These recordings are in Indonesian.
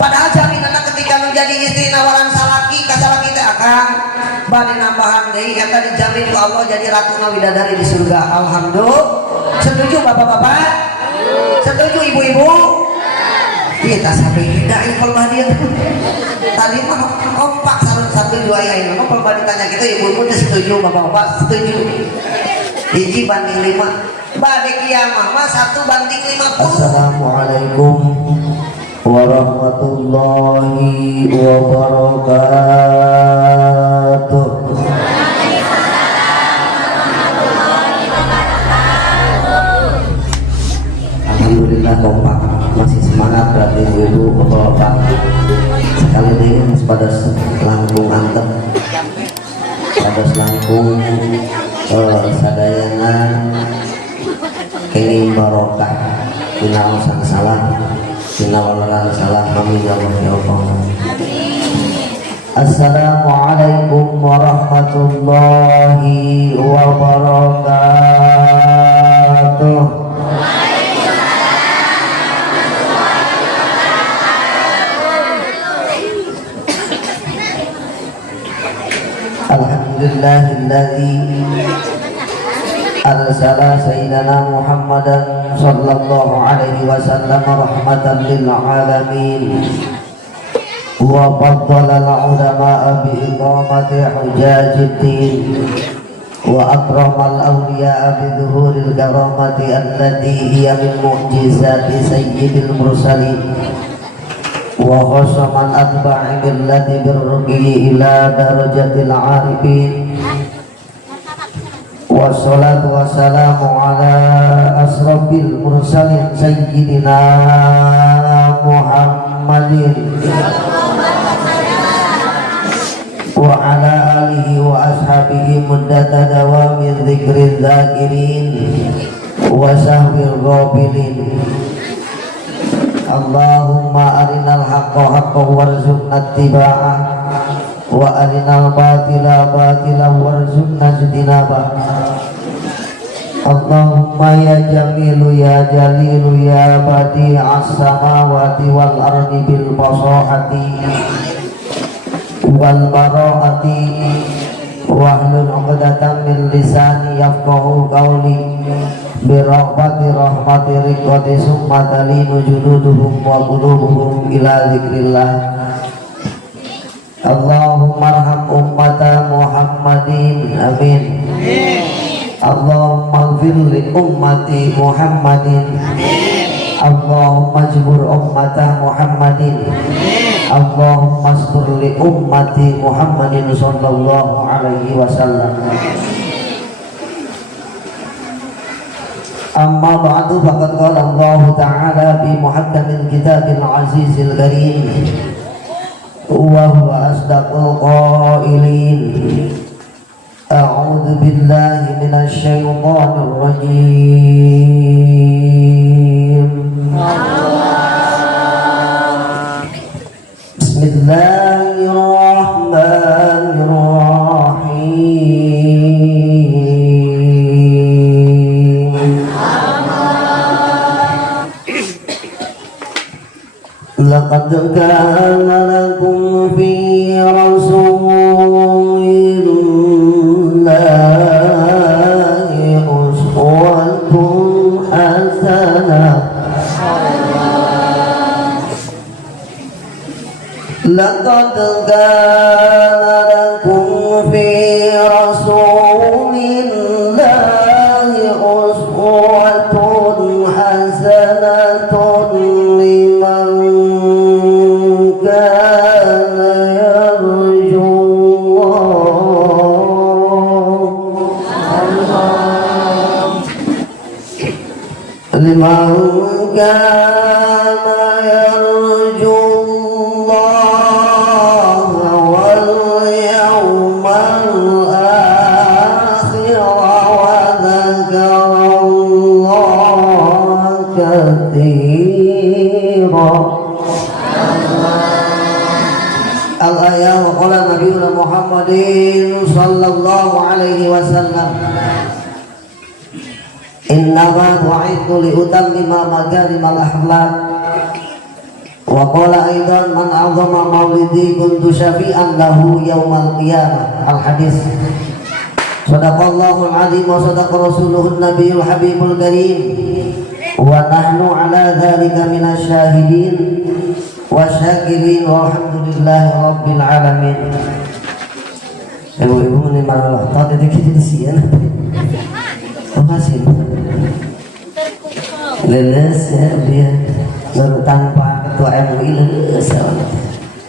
Padahal jaminan ketika menjadi istri nawaran salaki kasalaki teh akan bade nambahan deui eta dijamin ku Allah jadi ratu widadari di surga. Alhamdulillah. Setuju bapak-bapak? Setuju ibu-ibu? Kita sampai tidak info dia tadi mah kompak satu dua ya ini kalau ditanya kita ibu-ibu setuju bapak-bapak setuju. Hiji banding 5 bade kiamah mah 1 banding 50. Assalamualaikum warahmatullahi wabarakatuh. Alhamdulillah kompak, masih semangat berarti ibu bapak-bapak. Sekali ini pada langkung antep, pada langkung sadayana kenging barokah dina sang salah dina walaran salah amin ya Allah. Assalamualaikum warahmatullahi wabarakatuh. Alhamdulillahilladzi arsala sayyidana Muhammadan sallallahu alaihi wasallam rahmatan lil alamin wa faddala al ulama bi iqamati hujajiddin wa akrama al awliya bi dhuhuril karamati allati hiya min mu'jizati sayyidil mursalin wa khasaman atba'i billati birruqi ila darajatil arifin. Wassalatu wassalamu ala asrafil mursalin sayyidina Muhammadin wa ala alihi wa ashabihi muddata dawami dzikri dzakirin wa sahbil ghafilin. Allahumma arinal haqqa haqqan warzuqna ittiba'ah wa arinal batila batilan warzuqna ijtinabah. Allahumma ya jamilu ya jalilu ya badi'as samawati wal ardi bil fasahati wal bara'ati wahlul 'uqdatam min lisani yafqahu qawli birahmati rahmati riqati summa talinu juluduhum wa qulubuhum ila zikrillah. Allahumma arham ummata Muhammadin amin. Allahumma ighfir li ummati Muhammadin. Allahumma jbur ummata Muhammadin. Allahumma astur li ummati Muhammadin sallallahu alaihi wasallam. Amma ba'du faqad qala Allah ta'ala fi muhakkamil kitabil azizil karim wa huwa asdaqul qailin. A'udzu billahi minasy syaithanir rajim. Bismillahirrahmanirrahim. Laqad kana lakum fi rasulillahi uswatun hasanah. Laqad kana lakum fi rasulillahi uswatun hasanatun liman kana yarju Allah wal yawmal akhir wa dzakara Allah katsira. Al-ayah wa qala nabiyuna Muhammadin sallallahu alaihi wasallam innama bu'ithu li utammima makarimal akhlaq Wa qala aidan man 'azama maulidi kuntu syafi'an lahu yaumal qiyamah. Al hadis. Sadaqallahul azim wa sadaqa rasuluhun nabiyul habibul karim. Wa nahnu ala dzalika minasy syahidin wa syakirin walhamdulillahi rabbil alamin. Ibu-ibu ini malah tak ada kita di sini. Makasih. Leles ya dia baru tanpa ketua MUI leles.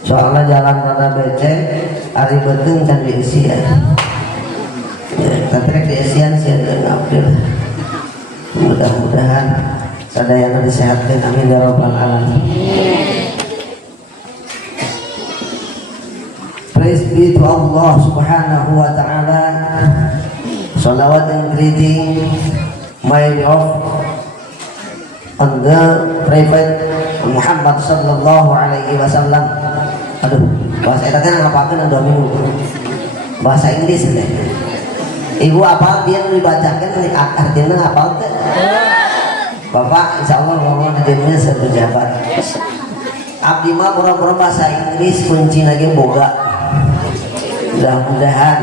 Soalnya jalan rada becek, hari beteng can diisi ya. Tapi diisian sih ada ngabdil. Mudah-mudahan sadayana disehatkan, amin ya rabbal alamin. Praise be to Allah subhanahu wa ta'ala. Salawat and greeting may be off on the Prophet Muhammad sallallahu alaihi wasallam. Aduh, bahasa itu kan ngapain 2 minggu. Bahasa Inggris deh. Ibu apa dia dibacakan artinya apa tuh? Bapak insya Allah ngomong di dunia sepejabat. Abdi mah pura-pura bahasa Inggris kunci lagi boga. Mudah-mudahan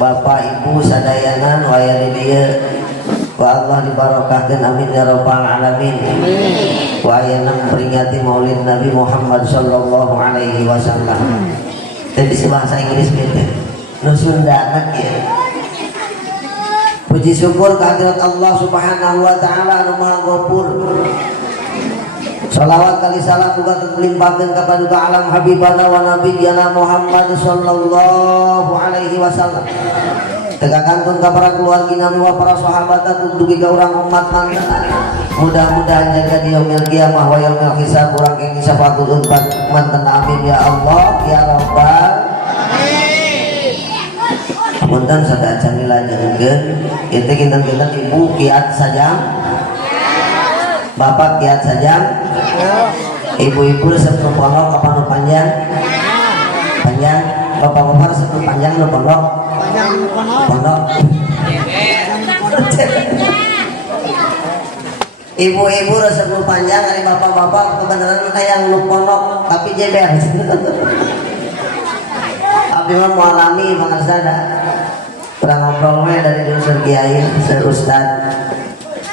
Bapak Ibu sadayanan wayah dia wa Allah dibarokahkan, amin ya rabbal alamin. Wa ayana memperingati maulid Nabi Muhammad sallallahu alaihi wasallam. Tapi bahasa Inggris beda. Nu Sunda anak ya. Puji syukur kehadirat Allah subhanahu wa ta'ala anu maha ghafur. Salawat kali salam juga terlimpahkan kepada alam habibana wa nabiyana Muhammad sallallahu alaihi wasallam. Tegakkan ke para keluarga wa para sahabat dugi ka urang umat mantan. Mudah-mudahan jaga di yaumil qiyamah wa yaumil hisab urang keng safatul mantan, amin ya Allah ya rabbal amin. Munten sada camila jangeun kitu kinten-kinten ibu kiat saja. Bapak kiat saja. Ibu-ibu resep nu pondok apa nu panjang? Panjang. Bapak-bapak resep nu panjang nu pondok? Pondok. Ibu-ibu resep nu panjang, ari bapak-bapak kebenaran hayang nu pondok tapi jeber. Abdi mah mualami pangarsada. Kurang ngobrol we dari unsur kiai, unsur ustad.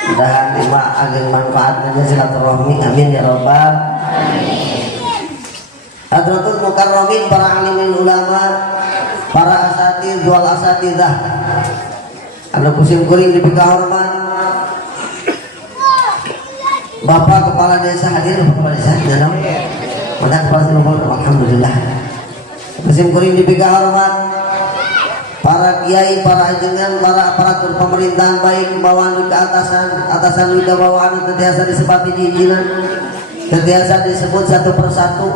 Mudah-mudahan lima ageng manfaatnya silaturahmi, amin ya rabbal alamin. Hadratul mukarramin, para alimin ulama, para asatidz wal asatidzah, anu kusim kuring dipika hormat. Bapak kepala desa hadir, Bapak kepala desa hadir. Mana kepala desa, alhamdulillah. Kusim kuring dipika hormat. Para kiai, para ajengan, para aparatur pemerintahan baik bawaan ke atasan ke bawaan terbiasa disebut diizinan, terbiasa disebut satu persatu.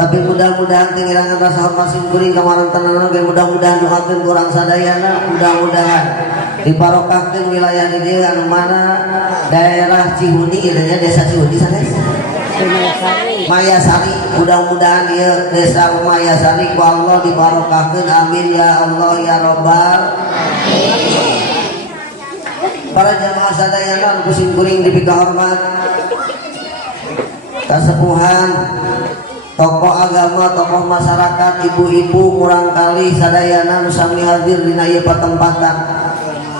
Tapi mudah-mudahan tingirangan rasa hormat simkuring kamaran tenanan, mudah-mudahan doakeun kurang sadayana, mudah-mudahan dibarokahkeun wilayah di dieu anu mana daerah Cihuni, nya desa Cihuni sanes. Mayasari, mudah-mudahan dia desa Mayasari ku Allah dibarokahkeun, amin ya Allah ya rabbal alamin. Para jamaah sadayana anu kusim kuring dipika hormat, kasepuhan, tokoh agama, tokoh masyarakat, ibu-ibu kurang kali sadayana anu sami hadir dina ieu patempatan.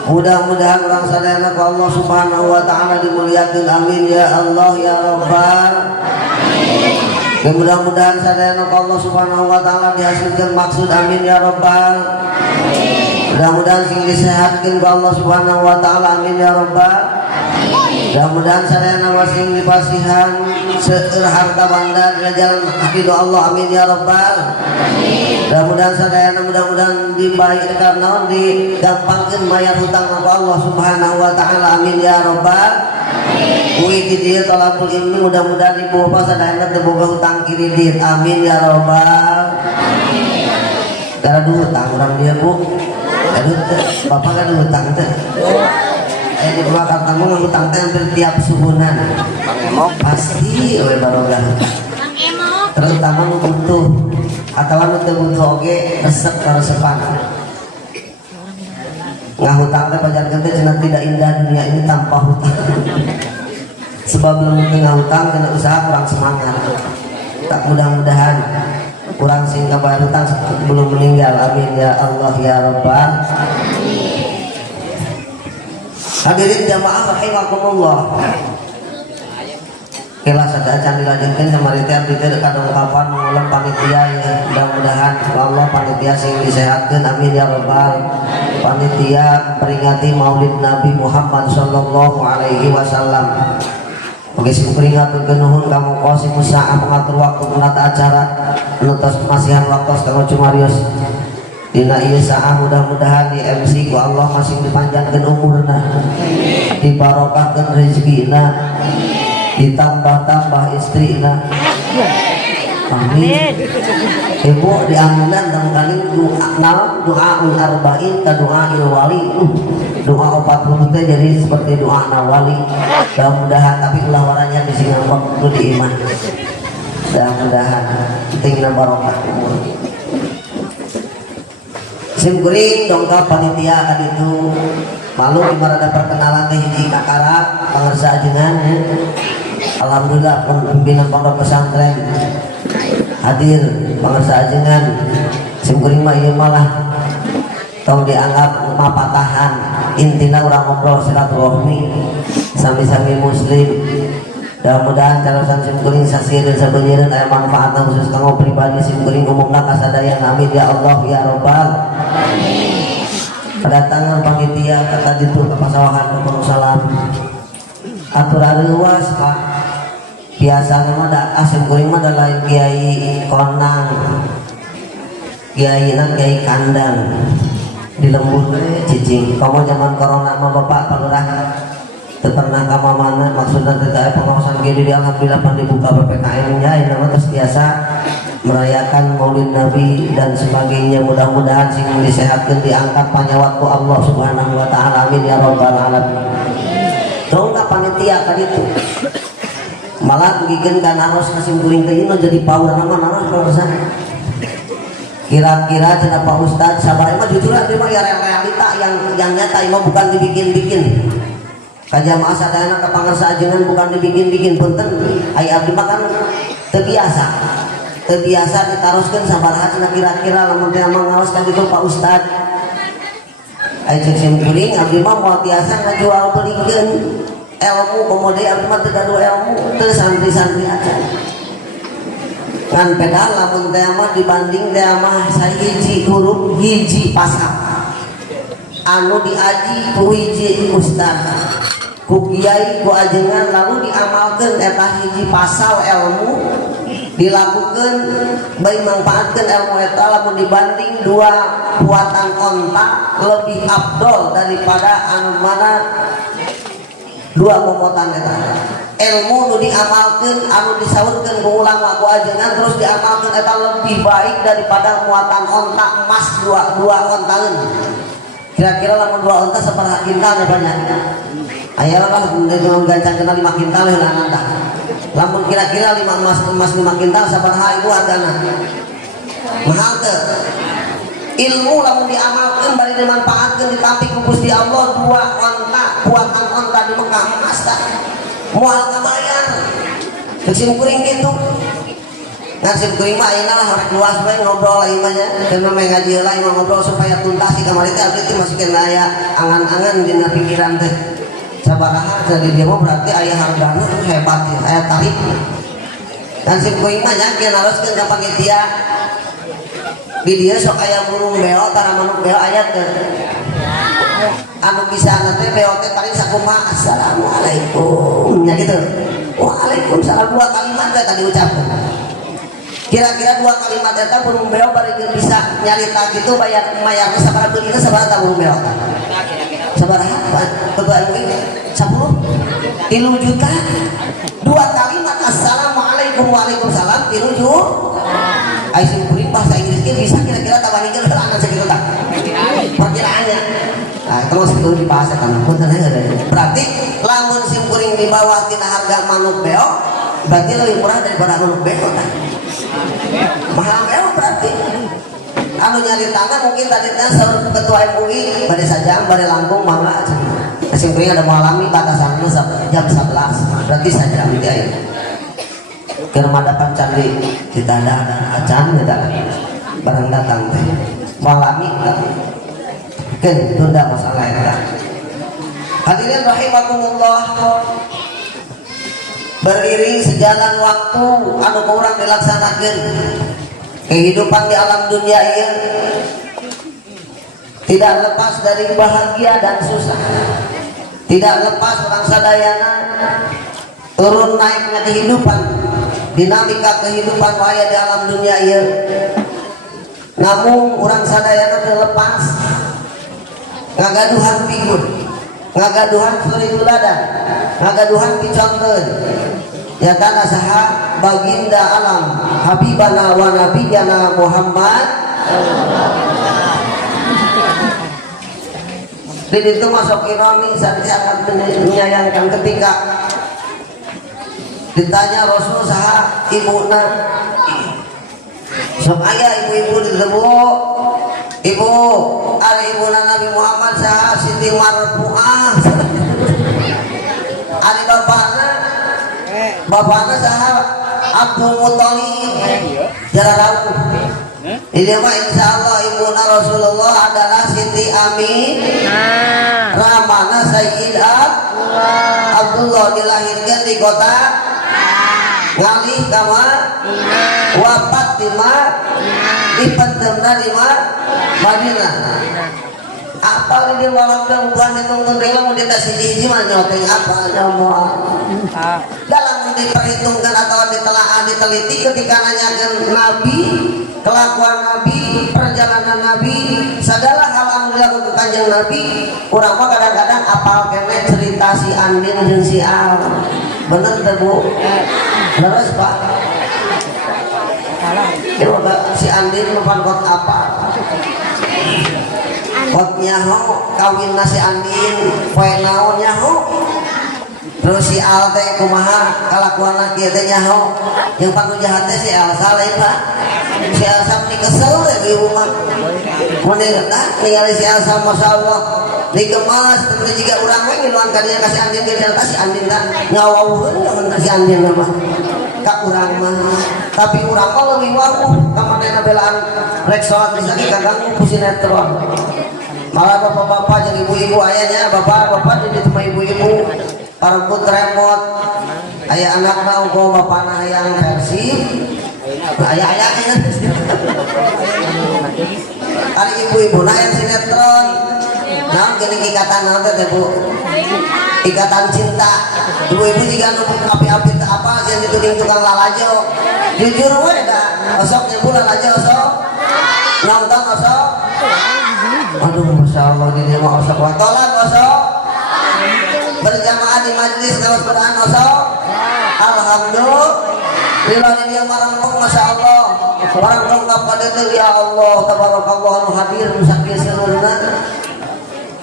Mudah-mudahan orang sadayana ku Allah subhanahu wa ta'ala dimuliakeun, amin ya Allah ya rabbal alamin. Mudah-mudahan sadayana ku Allah subhanahu wa ta'ala dihasilkan maksud, amin ya rabbal alamin. Mudah-mudahan sing disehatkeun ku Allah subhanahu wa ta'ala, amin ya rabbal alamin. Mudah-mudahan sadayana wasing dipasihan seueur harta banda dina jalan ridho Allah, amin ya rabbal alamin. Mudah-mudahan sadayana mudah-mudahan dibayar karena digampangkeun bayar hutang apa Allah subhanahu wa ta'ala, amin ya rabbal alamin. Kuwi kieu talabul ilmi, mudah-mudahan ibu bapak sadayana teu boga hutang kredit, amin ya rabbal alamin. Gara hutang urang dia Bu. Aduh bapak kan hutang teh. Di Purwakarta mah hutang teh hampir tiap subunan. Pasti we barokah. Terutama nu butuh atau nu teu butuh oge resep karesepan. Ngahutang teh pajarkeun teh cenah tidak indah dunia ini tanpa hutang. sebab belum tengah hutang kena usaha kurang semangat. Tak mudah-mudahan kurang sehingga bayar hutang belum meninggal. Amin ya Allah ya Rabbal. Hadirin jamaah rahimakumullah. Kelas ada acan dilanjutkan kemarin tiap dikir kadang kapan mengulang panitia ya. Mudah-mudahan Allah panitia sing disehatkan. Amin ya Rabbal. Panitia peringati Maulid Nabi Muhammad sallallahu alaihi wasallam. Oke, sing peringatan kenuhun kamu kosi musaah mengatur waktu menata acara menutos masihan waktu kamu Cumarius. Dina iya saah mudah-mudahan di MC ku Allah masih dipanjangkan umurna, dibarokahkan rezekina, ditambah-tambah istrina. Amin. Ibu diaminan dan kali doa arba'in ke doa wali. Doa 40 teh jadi seperti doa wali. Mudah-mudahan tapi ulah waranya di sini waktu di iman. Mudah-mudahan tinggal barokah umur. Simkuring dongkap panitia tadi itu malu dimana ada perkenalan teh hiji kakara pangersa ajengan ya. Alhamdulillah pimpinan pondok pesantren hadir pangersa ajengan. Simkuring mah ieu malah tong dianggap mapatahan intina urang ngobrol silaturahmi sami-sami muslim. Mudah-mudahan calosan simkuring sasieun sabeunyeun aya manfaatna khusus kanggo pribadi simkuring umumna kasadayana. Amin ya Allah ya Rabbal. Kedatangan panitia kata ditu ke pasawahan ke salam aturan luas Pak. Biasanya mah da simkuring mah da lain kiai konang. Kiaina kiai kandang. Di lembur cicing. Kamu zaman corona mah Bapak Palurah pernah kama mana maksudnya terkait pengawasan gini alhamdulillah pan dibuka PPKM nya ini nama terus biasa merayakan Maulid Nabi dan sebagainya. Mudah-mudahan sing disehatkan diangkat panjang waktu Allah Subhanahu wa taala. Amin ya rabbal alamin. Dongka panitia tadi itu malah bikin kan harus kasih kuring teh jadi power nama naros kalau kira-kira cenah Pak Ustad sabar mah jujur aja mah ya realita yang nyata mah bukan dibikin-bikin. Kajamaah sadayana ka pangarsa ajengan bukan dibikin-bikin punten ai abdi mah kan terbiasa ditaroskeun sabaraha cenah kira-kira lamun teh ngaoskan itu Pak Ustad ai cek simkuring abdi mah moal tiasa ngajual belikeun ilmu komode abdi mah teu gaduh ilmu teu santri-santri aja ngan pedal lamun teh mah dibanding teh mah sahiji huruf hiji pasal anu diaji ku hiji ustad ku kiai ku ajengan lalu diamalkan eta hiji pasal ilmu dilakukan baik manfaatkan ilmu eta lamun dibanding dua kuatan ontak lebih abdol daripada anu mana dua momotan eta ilmu nu diamalkan anu disaurkeun ku ulama ku ajengan terus diamalkan eta lebih baik daripada muatan ontak emas dua ontaeun. Kira-kira lamun dua onta seberapa kintal ya banyak ayalah dengan gancang kenal 5 kintal ya nanda lamun kira-kira 5 emas 5 kintal seberapa itu hargana mahal tuh ilmu lamun diamalkan bari dimanfaatkan ditampik ku Gusti Allah dua onta kuatan onta di Mekah emas tak moal kabayar kecil kuring gitu nasib kuing mah ayeuna lah rek luas bae ngobrol lain mah nya dan mah ngaji lain mah ngobrol supaya tuntas si kamari teh abdi teh masih kena aya angan-angan dina pikiran teh sabaraha jadi dia mah berarti aya hargana terus hebat ya aya tarik nasib kuing mah nya kieu naroskeun ka panitia di dieu sok aya burung beo tara manuk beo aya teh anu bisa teh beo teh tadi sakumaha assalamualaikum nya gitu waalaikumsalam dua kalimat teh tadi ucapkeun. Kira-kira dua kalimat eta burung beo bari bisa nyarita gitu bayar mayarna sabaraha beulina sabaraha burung beo sabaraha ketua ini 10 3 juta dua kalimat assalamualaikum waalaikumsalam 3 juta ai simkuring bahasa Inggris bisa kira-kira tabangikeun anak sakitu tah perkiraannya nah itu masih perlu dibahas kan berarti lamun simkuring di bawah tina harga manuk beo berarti lebih murah daripada manuk beo tah mahal beo berarti anu nyari tanah mungkin tadi saur ketua MUI pada sajam pada langkung mangga Simpulnya ada malami batasannya jam 11 berarti saja ya. Kira madapan candi kita ada acan ya barang datang teh malami oke tunda masalah ya. Hadirin rahimakumullah, beriring sejalan waktu anu kurang dilaksanakan kehidupan di alam dunia ini tidak lepas dari bahagia dan susah, tidak lepas orang sadayana turun naiknya kehidupan, dinamika kehidupan waya di alam dunia ini. Namun orang sadayana terlepas ngagaduhan figur, ngagaduhan suri tuladan, ngagaduhan piconteun ya tanah saha baginda alam habibana wa nabiyana Muhammad. Jadi itu masuk ironi, saya akan menyayangkan ketika ditanya Rasul saha ibuna, sok aya ibu-ibu disebut ibu, ada ibuna Nabi Muhammad saha Siti Marfu'ah, ada bapakna saha Abdul Muthalib, jarang tahu. Ini mah insya Allah ibuna Rasulullah adalah Siti Amin, ramana Sayyid Abdullah, dilahirkan di kota ngalih kama wafat di dipendemna di Madinah. Apa ini walakkan bukan hitung tentang mau dikasih hiji mah nyoteng apa nyamuan dalam diperhitungkan atau ditelaah diteliti ketika nanyakan Nabi, kelakuan Nabi, perjalanan Nabi, segala hal yang dilakukan kanjeng Nabi, kurang mah kadang-kadang apal kene cerita si Andin jeung si Al. Bener teh Bu? Leres Pak? Si Andin merupakan kot apa? Kot nyaho kawin nasi Andin, poe naon nyaho. Terus si Al teh kumaha kalakuan kieu teh nyaho. Yang panu jahat teh si Elsa lain Pak. Si Elsa meni kesel teh di rumah. Mun ningali si Elsa masyaallah dikemas seperti jika urang we ngiluan ka dieu ka si Andin ge si Andin teh ngawauheun lamun si Andin mah. Ka urang mah. Tapi urang mah leuwih wawuh ka manehna belaan rek salat disaki kaganggu ku sinetron. Malah bapak-bapak jeung ibu-ibu ayahnya, bapak-bapak jadi sama ibu-ibu paremput remote ayah anakna umpama bapana hayang Persib ayah-ayahnya ari ibu-ibu na yang sinetron naon geuning ikatan naon teh Bu, ikatan cinta. Ibu-ibu juga api-api apa yang dituding tukang lalajo jujur we da osok ibu lalajo osok nonton osok aduh Masya Allah ini mah osok watolan osok berjamaah di majlis kalau Quran osok alhamdulillah ini yang marempok Masya Allah marempok kepada itu ya Allah tabarakallah nu hadir musakir seluruhna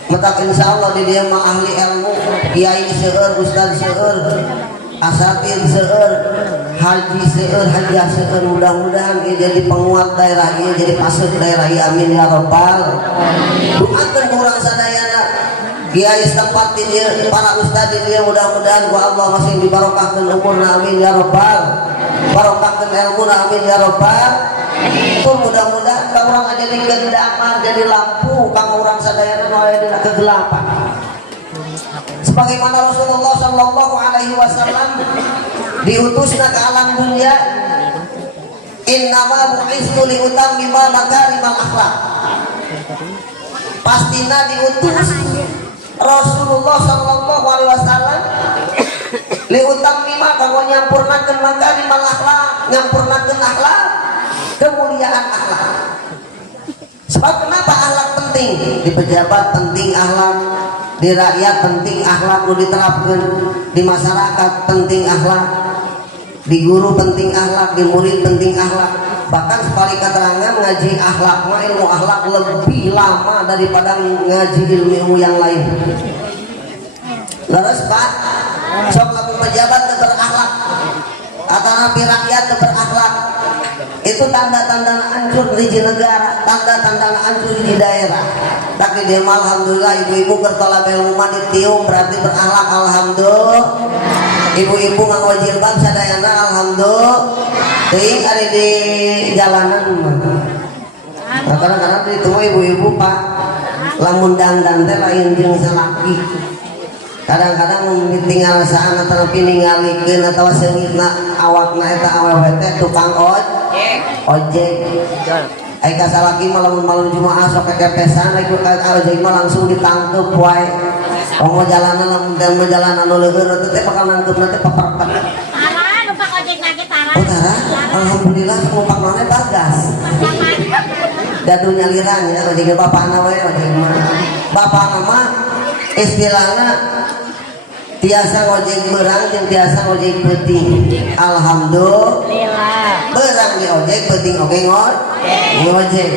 matak insya Allah di dia mah ahli ilmu kiai seueur ustaz seueur asatir seueur haji seueur hajah seueur mudah-mudahan ia jadi penguat daerah ini jadi pasut daerah ini amin ya rabbal doakeun urang sadayana kiai setempat di dia para ustaz di dia mudah-mudahan ku Allah masih dibarokahkeun umurna amin ya rabbal barokahkeun ilmuna amin ya rabbal itu mudah-mudahan ka urang ajadikeun damar jadi lampu ka urang sadayana nu aya dina kegelapan sebagaimana Rasulullah sallallahu alaihi wasallam diutusna ke alam dunia innama bu'istu li utammima makarimal akhlak pastina diutus Rasulullah sallallahu alaihi wasallam li utammima kanggo nyampurnakeun makarimal akhlak nyampurnakeun akhlak kemuliaan akhlak. Sebab kenapa akhlak penting? Di pejabat penting akhlak, di rakyat penting akhlak nu diterapkeun, di masyarakat penting akhlak, di guru penting akhlak, di murid penting akhlak. Bahkan sekali keterangan ngaji akhlak mah ilmu akhlak lebih lama daripada ngaji ilmu yang lain. Leres Pak, sok lamun pejabat teu berakhlak, atau nabi rakyat teu berakhlak, itu itu tanda-tanda hancur di negara, tanda-tanda hancur di daerah. Tapi dia alhamdulillah ibu-ibu kertola beluma ditium berarti berakhlak alhamdulillah. Ibu-ibu nganggo jilbab sadayana alhamdulillah. Teuing ada di jalanan nah, kadang-kadang itu ibu-ibu Pak lamun dandan teh lain jeung salaki. Kadang-kadang ditinggal saana tapi ningalikeun atawa seungitna awakna eta awewe teh tukang ojek. Ai ka salaki malam-malam Jumaah sok kekepesan ai ka ojek mah langsung ditangkep wae. Mau jalanan lamun teh jalanan nu leueur teh bakal nangkepna teh paparpat. Tara numpak ojek nage tara. Oh tara, alhamdulillah numpak mana bagas. Gaduh nyaliran ya ojek bapakna we ojek mah. Bapakna mah istilahna tiasa ojek berang jeung tiasa ojek peuting. Alhamdulillah. Berang di ojek peuting oge ngojek.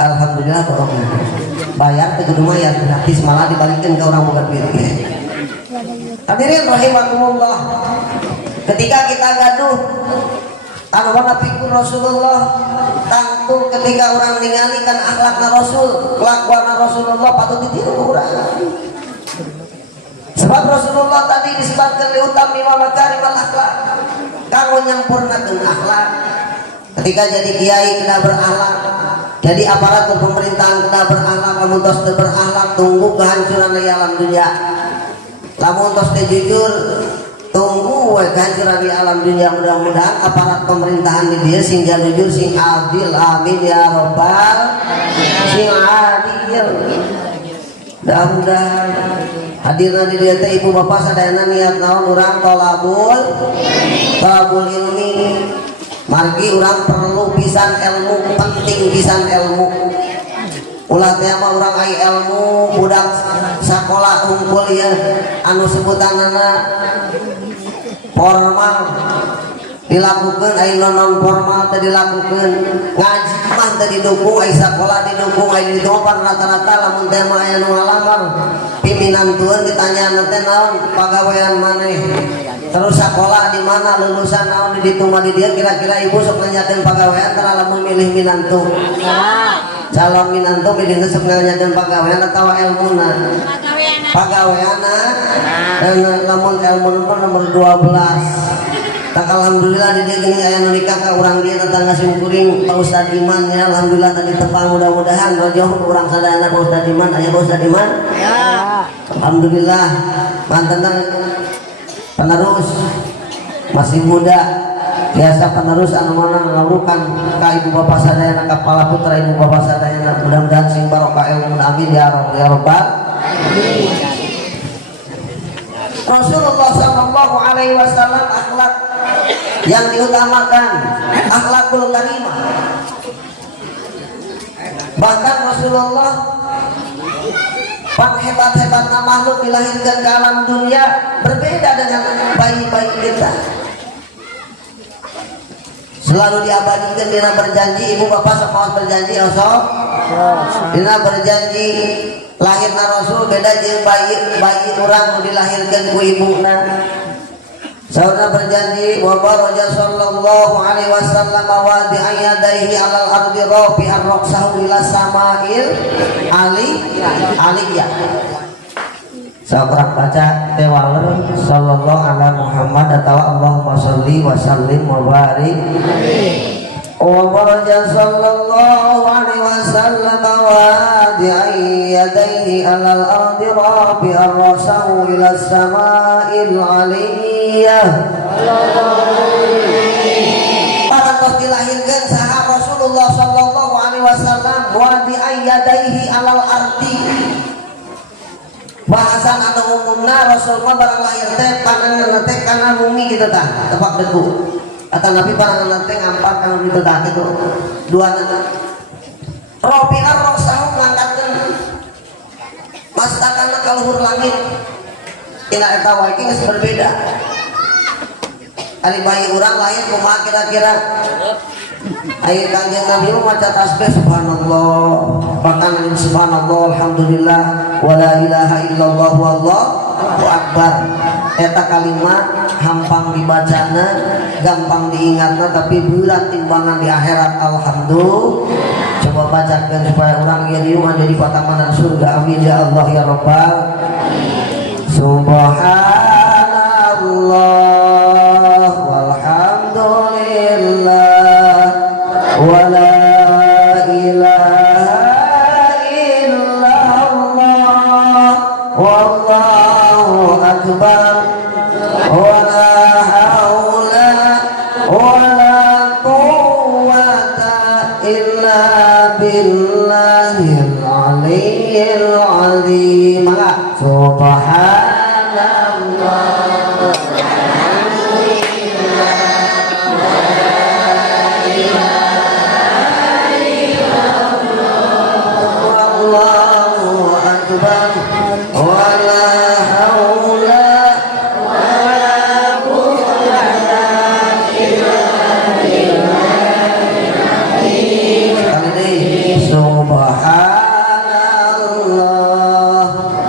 Alhamdulillah borongan. Bayar teh kudu mayar gratis malah dibalikeun ka urang boga duit. Hadirin rahimakumullah. Ketika kita gaduh anu mana pikir Rasulullah tangtu ketika orang ninggalikan akhlakna Rasul, kelakuan Rasulullah patut ditiru urang. Sebab Rasulullah tadi disebutkan liutami wa makarimal akhlak. Kanggo nyampurnakeun akhlak. Ketika jadi kiai kena berakhlak, jadi aparatur pemerintahan kena berakhlak, lamun tos teu berakhlak tunggu kehancuran di alam dunia. Lamun tos teu jujur tunggu we kehancuran di alam dunia. Mudah-mudahan aparat pemerintahan di dia sing jujur sing adil amin ya rabbal sing adil. Mudah-mudahan hadirna di dia teh ibu bapak sadayana niat naon urang tolabul ilmi. Margi urang perlu pisan ilmu, penting pisan ilmu. Ulah teh mah urang ai ilmu budak sakola unggul ya anu sebutanana formal dilakukan ai non formal teh dilakukan ngaji mah teh didukung ai sakola didukung ai ditopan rata-rata lamun teh mah aya nu ngalamar pimpinan tueun ditanya teh naon pagawean maneh terus sekolah di mana lulusan naon di ditu mah di dia kira-kira ibu sok nanyakeun pagawean tara lamun milih minantu calon minantu bidina sok nanyakeun pagawean atawa ilmuna pagaweana dan lamun ilmu nomor 12. Tak alhamdulillah di dia gini aya nu nikah ka urang dia tetangga simkuring Pak Ustad Iman ya alhamdulillah tadi tepang mudah-mudahan rojoh urang sadayana Pak Ustad Iman aya Pak Ustad Iman ya alhamdulillah mantan penerus masih muda biasa penerus anu mana ngawrukan ka ibu bapak sadayana kepala putra ibu bapak sadayana mudah-mudahan sing barokah ilmu amin ya rabbal alamin. Rasulullah sallallahu alaihi wasallam akhlak yang diutamakan akhlakul karimah. Bahkan Rasulullah hebat-hebatnya makhluk dilahirkan ke alam dunia berbeda dengan bayi-bayi kita. Selalu diabadikan dina berjanji ibu bapak sama berjanji osok dina berjanji lahirna Rasul beda jeung bayi urang nu dilahirkan ku ibuna. Saudara berjanji wa baraja sallallahu alaihi wasallam wa bi ayadaihi alal ardi rafi'an raqsahu ila sama'il aliyah. Saudara baca tewaleur sallallahu ala Muhammad atau Allahumma sholli wa sallim wa barik. Wa baraja sallallahu alaihi wasallam wa bi ayadaihi alal ardi rafi'an raqsahu ila sama'il aliyah. Parantos dilahirkan saha Rasulullah sallallahu alaihi wasallam wa bi ayyadaihi alal ardi. Bahasan anu umumna Rasulullah barang lahir teh pandangan teh kana bumi kitu tah tepak deku. Atau Nabi pandangan teh ngampat kana kitu tah kitu. Duana Rafi'ar raqsahu ngangkatkeun mastakana ka luhur langit. Ina eta wae geus berbeda. Ari bayi urang lahir kumaha kira-kira? Ayo kanjeng Nabi maca tasbih subhanallah, bahkan subhanallah alhamdulillah wala ilaha illallah wallah Allahu Akbar. Eta kalimat hampang dibacana, gampang diingatna, tapi berat timbangan di akhirat. Alhamdulillah. Coba bacakan supaya orang yang jadi patamanan surga. Amin ya Allah ya Rabbal. Subhanallah walhamdulillah wala ilaha illallah wallahu akbar wala haula wala quwwata illa billahil aliyyil azim. Subhanallah wallahu akbar wala haula wala quwwata illa billah. Subhanallah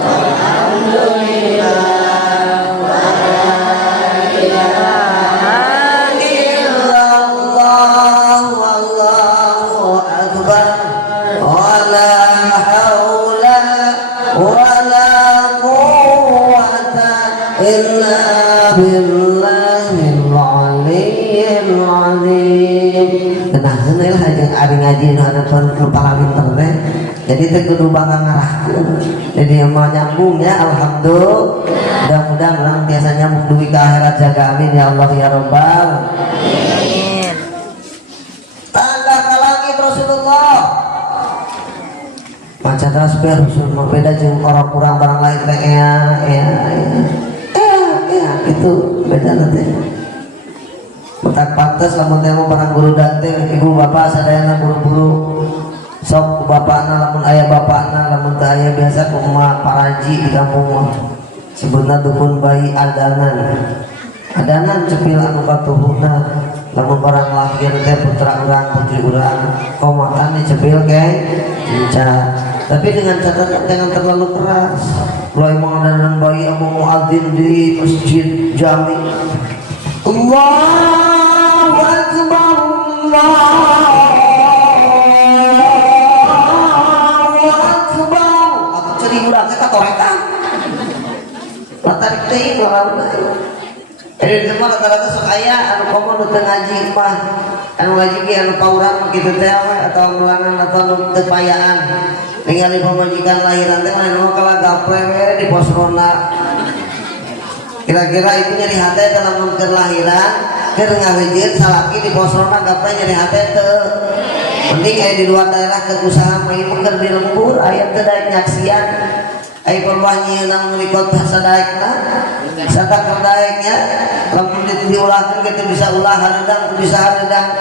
walhamdulillah wala ilaha illallah wallahu akbar wala haula wala quwwata illa billahil aliyyil azim. Kenah heuneuh hajeng ari ngaji nu hadapan kepala pinter teh. Jadi teh kudu bangga ngarahkeun. Jadi mau nyambung ya alhamdulillah. Mudah-mudahan orang biasa nyambung duwi ke akhirat, jaga amin ya Allah ya Rabbal. Amin. Tangga ke langit Rasulullah. Maca tasbih Rasul mah beda jeung orang kurang barang lain teh ya itu beda teh. Mutak pantes lamun teh barang guru dante ibu bapak sadayana buru-buru sok bapakna lamun aya bapakna lamun teu aya biasa ku emak paraji di kampung mah sebutna dukun bayi adanan cepil anu katuhuna lamun barang lahir teh putra urang putri urang komakan dicepil ke cinca. Tapi dengan catatan jangan terlalu keras. Kalau emang ada bayi mau muadzin di masjid jami, Allahu Akbar, Allahu Akbar. Aku ceri urang teh katorekan. Matarik teh urang. Jadi semua rata-rata sok aya anu komo nu teu ngaji mah, anu ngaji ge anu paurang kitu teh atau melangan atau anu teu payaan. Ningali pamajikan lahiran teh mah anu kala gaple we di posrona. Kira-kira itu nyeri hate dalam keur lahiran, keur ngaheujeun salaki di posrona gaple nyeri hate teu. Penting aya di luar daerah keur usaha mah ieu keur di lembur aya teu daek nyaksian. Ai perwanyi nang ngikut sadaekna sadak daeknya lamun diulahkeun kitu bisa ulah hareudang bisa hareudang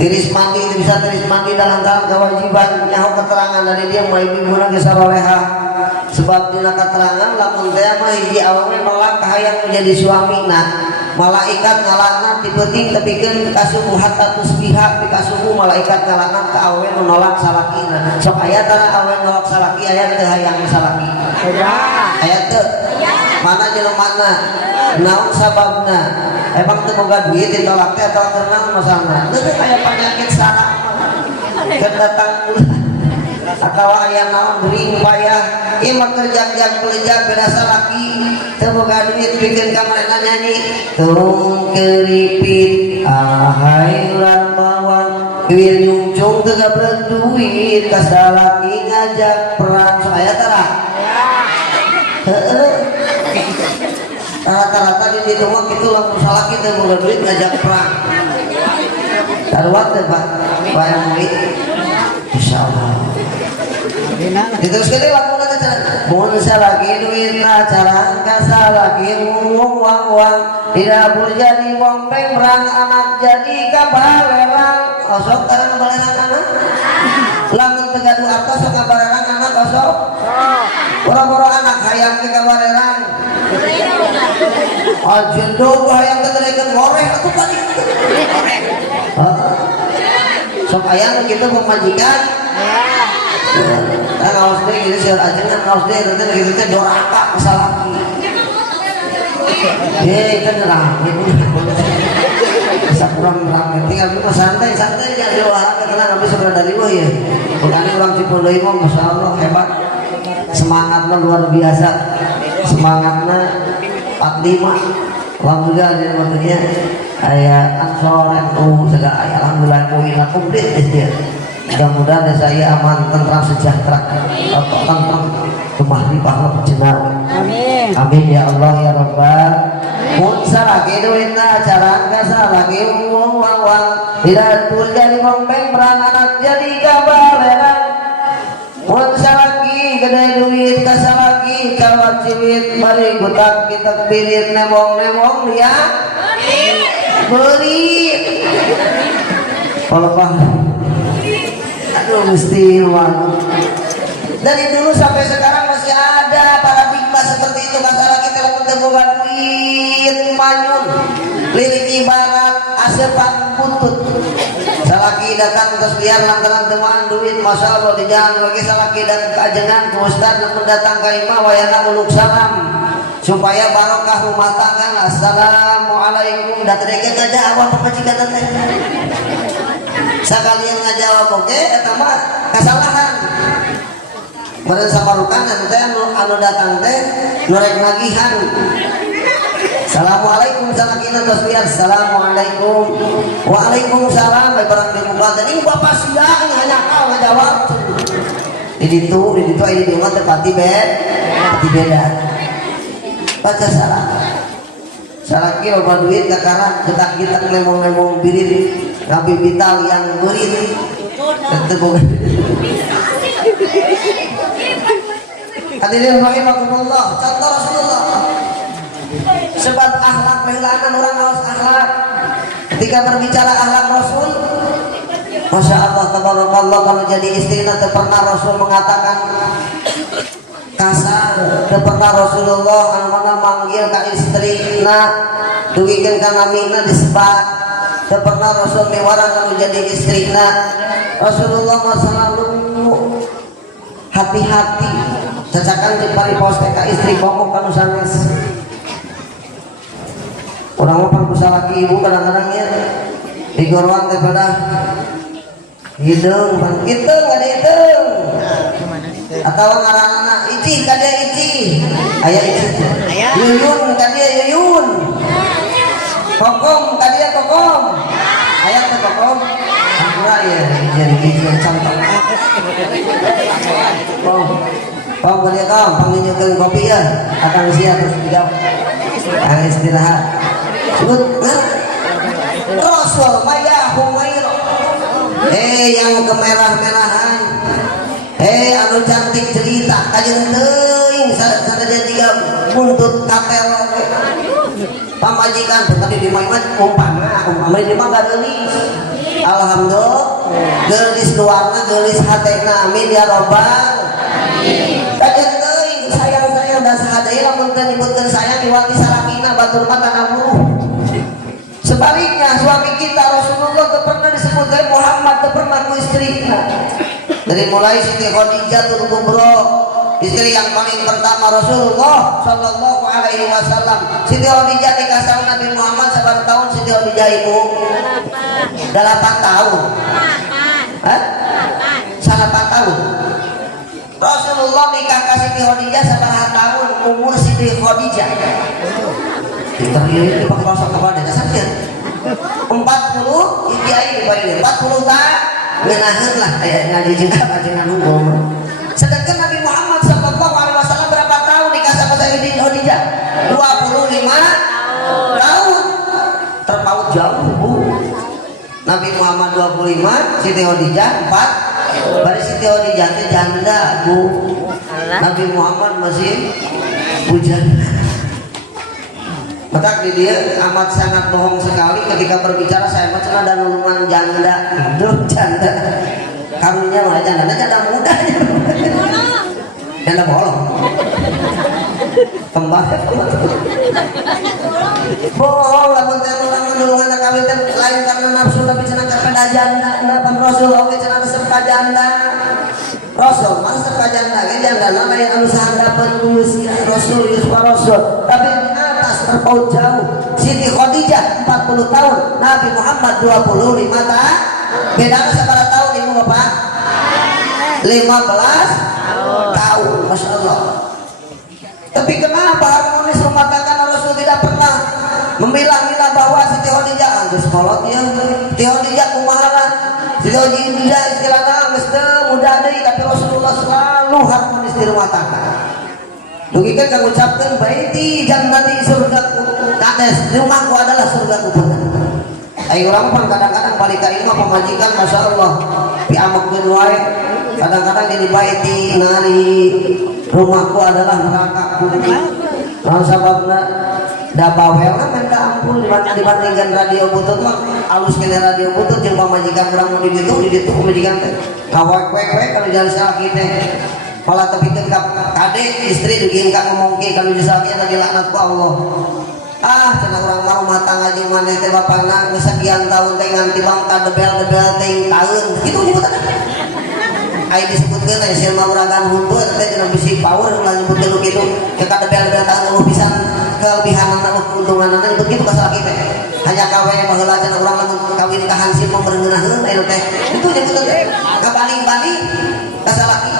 tiris mandi bisa tiris mandi dalam kewajiban nyaho keterangan dari dia mah ibuna geus saroleha sebab dina keterangan lamun teh mah hiji awewe nolak kahayang menjadi suamina malaikat ngalakna ti peuting tepikeun kasubuh hatta tusbiha pikasubuh malaikat ngalakna ka awewe nu nolak salakina sok aya tara awewe nolak salaki aya teu hayang salaki aya teu mana jelemana naon sababna emang teu boga duit ditolak teh atau keurang masalahna teu aya penyakit saraf keur datang atau aya naon geuring payah ieu mah kerja-kerja pelejak beda salaki teu boga duit bikin ka manehna nyanyi tung keripit ahai lan bawang wil nyungcung teu gabrek duit ka salaki ngajak perang aya tara heeh rata-rata di ditu mah kitu lamun salaki teh boga duit ngajak perang taruat teh Pak bayang duit insyaallah diteruskan lagu nanti mun salaki duitna carang ka salaki wong tidak boleh jadi wong pemrang anak jadi ka balerang osok tarang balerang anak lamun tegaduh artos sok ka balerang anak osok boro-boro anak hayang ke ka balerang ajendo hayang keterikeun ngoreh atuh tadi sok aya kitu pemajikan nah ngaos deui ieu seueur ajengan ngaos deui teh gitu teh doraka masalaki Itu nerang, bisa kurang nerang. Tinggal cuma santai aja di olahraga tenang habis sudah dari ya. Bukan orang Cipondo ini, masya Allah hebat. Semangatnya luar biasa, semangatnya 45. Alhamdulillah dia waktunya ayah Ansor NU segala alhamdulillah poinnya komplit dia. Mudah-mudahan saya aman, tentram, sejahtera, tentram, kemahrifah, berjenar. Amin. Amin ya Allah ya Rabbal. Mun salaki duitna acara salaki uang tidak jadi ngompeng beranak jadi kabareran. Mun salaki gede duit kasalaki kawat ciwit mari gutak kita pirit nemong ya. Beri. Kalau bang, aduh mesti uang. Dari dulu sampai sekarang masih ada paradigma seperti itu. Masalah kita mentemukan duit manyun lirik ibarat asepan butut. Salaki datang terus biar lantaran teman duit, masya Allah di jalan lagi salaki dan keajengan ke ustad namun datang ke imam wayana uluk salam supaya barokah rumah tangga. Assalamualaikum dan terdekat aja awal pemajikan teh sekalian ngajawab oke eta mah kesalahan. Meren samarukan teh anu datang teh norek nagihan. Assalamualaikum salakina terus biar assalamualaikum waalaikumsalam bae barang di muka teh bapak siang hanya kau ngajawab. Di ditu ini di mah tepati beda. Baca salah. Salaki loba duit kakara getak-getak lemong-lemong birir ngabi vital yang beurit. Teu boga. Hadirin rahimakumullah, contoh Rasulullah. Sebab akhlak kehilangan orang harus akhlak. Ketika berbicara akhlak Rasul, masya Allah tabarakallah, kalau jadi istrinya pernah Rasul mengatakan kasar, pernah Rasulullah mana manggil ke istrina, dugikan ke namina disebat, pernah Rasul miwara kalau jadi istrina. Rasulullah selalu hati-hati, cacakan di paripos ke istri pokok kanu sanes. Orang apa bisa laki ibu kadang-kadang ya digorwan teh pada hidung pan hitung ada hitung atau ngaranna icih ka dia icih aya icih yuyun ka dia yuyun kokom ka dia kokom aya teh kokom ampura ya jadi icih contoh Kong boleh kong panginjukeun kopi ya akan siap terus dijawab istirahat. Rasul maya humairo yang kemerah-merahan anu cantik cerita kajen teuing sadaya tiga buntut kapel pamajikan tetapi di mana umpama di mana geulis alhamdulillah geulis luarna geulis hatena amin ya robbal kajen teuing sayang dan sahadaya lamun teu nyebutkeun sayang diwati salakina batur mah kana buruh. Sebaliknya suami kita Rasulullah tak pernah disebut dari Muhammad, tak pernah ku istrinya. Dari mulai Siti Khadijah Tul Kubro, istri yang paling pertama Rasulullah Sallallahu Alaihi Wasallam. Siti Khadijah nikah sama Nabi Muhammad sabar tahun. Siti Khadijah ibu 8 tahun. Salah 4 tahun. Rasulullah nikah ke Siti Khadijah sabar tahun umur Siti Khadijah. Ini pakai bahasa kepada dasarnya 40 kiai dibayar 40 tak menahan lah kayak ngaji juga dengan hukum. Sedangkan Nabi Muhammad Sallallahu Alaihi Wasallam berapa tahun nikah sama Siti Khadijah? 25 tahun. Terpaut jauh bu. Nabi Muhammad 25, Siti Khadijah 4. Baru Siti Khadijah itu janda bu. Nabi Muhammad masih bujana. Maka dia amat sangat bohong sekali ketika berbicara saya macam ada nulungan janda. Duh janda. Karunya malah janda muda. Janda bolong. Kembar. Bohong lamun teh urang nulungan kawin teh lain karena nafsu tapi cenah kepada janda. Nabi Rasul oge cenah serta janda. Rasul mah serta janda ge janda lain anu sahandapeun Rasul Rasul tapi di atas terpaut jauh. Siti Khadijah 40 tahun, Nabi Muhammad 25 tahun. Bedanya seberapa tahun ibu bapak? 15 tahun, masya Allah. Tapi kenapa harmonis rumah tangga Rasul tidak pernah memilah-milah bahwa Siti Khadijah anggus kolot ya, Siti Khadijah kumaha, Siti Khadijah istilahnya anggus muda deui, tapi Rasulullah selalu harmonis di rumah tangga. Dugikan kang ucapkan baiti jannati surgaku, kades rumahku adalah surgaku benar. Ayo orang pun kadang-kadang balik ke ilmu pemajikan, masya Allah, piamakkeun wae. Kadang-kadang jadi baiti nari rumahku adalah nerakaku. Nah sababna da bawel minta ampun dibandingkan radio butut mah alus kena radio butut jeung pamajikan urang nu di ditu pamajikan teh ngawek-wek kalau jalan salaki teh malah tepikeun ka kade istri dugieun ka ngomongke kalau di salaki teh dilaknat ku Allah. Cenah urang mah rumah tangga jeung maneh teh bapana geus sakian taun teh ngan tibang kadebel-debel teh taeun kitu nyebutan. Ai disebutkeun aya sia mah uragan huntu eta teh cenah bisi power ulah nyebutkeun kitu ke kadebel-debel taeun pisan kelebihanna keuntunganna itu kitu ka salaki teh. Hanya kawe baheula cenah urang lamun kawin ka hansip mah berengeunahkeun eta teh. Itu nyebutan teh kabanding-banding ka salaki.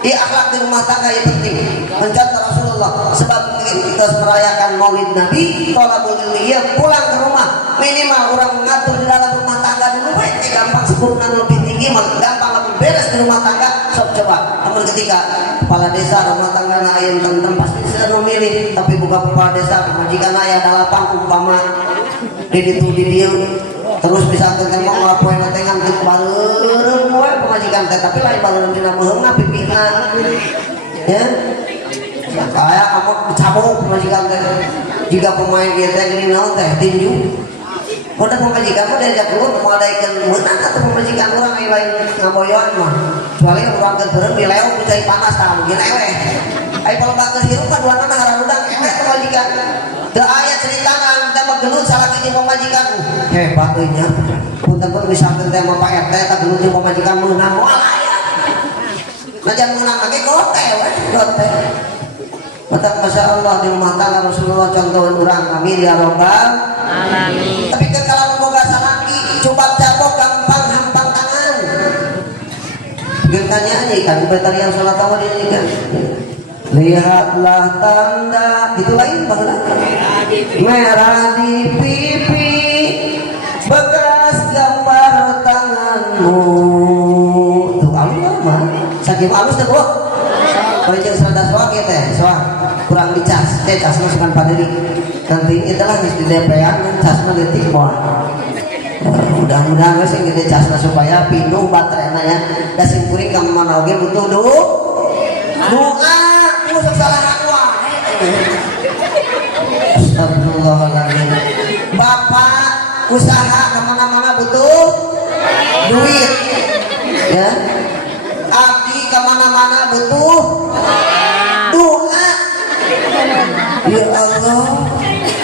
Akhlak di rumah tangga yang penting. Mencontoh Rasulullah sebab kita merayakan Maulid Nabi, tolabul ilmi pulang ke rumah minimal orang mengatur di dalam rumah tangga dulu gampang sebutnya lebih tinggi gampang lebih beres di rumah tangga. Sok coba namun ketika kepala desa rumah tangga ayam tentem pasti sudah memilih, tapi bukan kepala desa majikan ayah dalapan umpama di dia terus bisa kan mau ngapain nanti ngantuk bareng gue pemajikan teh, tapi lain bareng dina meheungna pipihna ya kayak kamu cabut pemajikan teh jika pemain dia teh gini naon teh tinju udah pemajikan mah diajak keluar mau ada ikan menang atau pemajikan orang lain ngaboyoan mah kecuali orang ke bareng di leo mencari panas tahu gini ayo kalau bakal hirup kan dua nana harang udang pemajikan the ayat cerita nang tema gelut salah kini pemajikan hebat nya punten bisa tema Pak RT tak gelut jeung pemajikan menang moal aya najan menang lagi gote we gote mata masya Allah di rumah tangga Rasulullah contohan urang amin ya robbal alamin. Tapi kalau boga salaki coba cabok gampang hampang tangan gentanya aja kan betarian salat awal ini kan lihatlah tanda itu lain bahasa merah di pipi bekas gambar tanganmu tuh Allah mah saking halus deh kok banyak serada soak ya teh soak kurang dicas cas masukan paderi nanti itulah di DP-an casnya detik mohon mudah-mudahan sih gede casnya supaya pindah baterainya ya dan simpuring kamu mana oke butuh doa musik salah akwa. Astagfirullahaladzim. Bapak usaha kemana-mana butuh duit, ya. Abdi kemana-mana butuh doa. Ya Allah,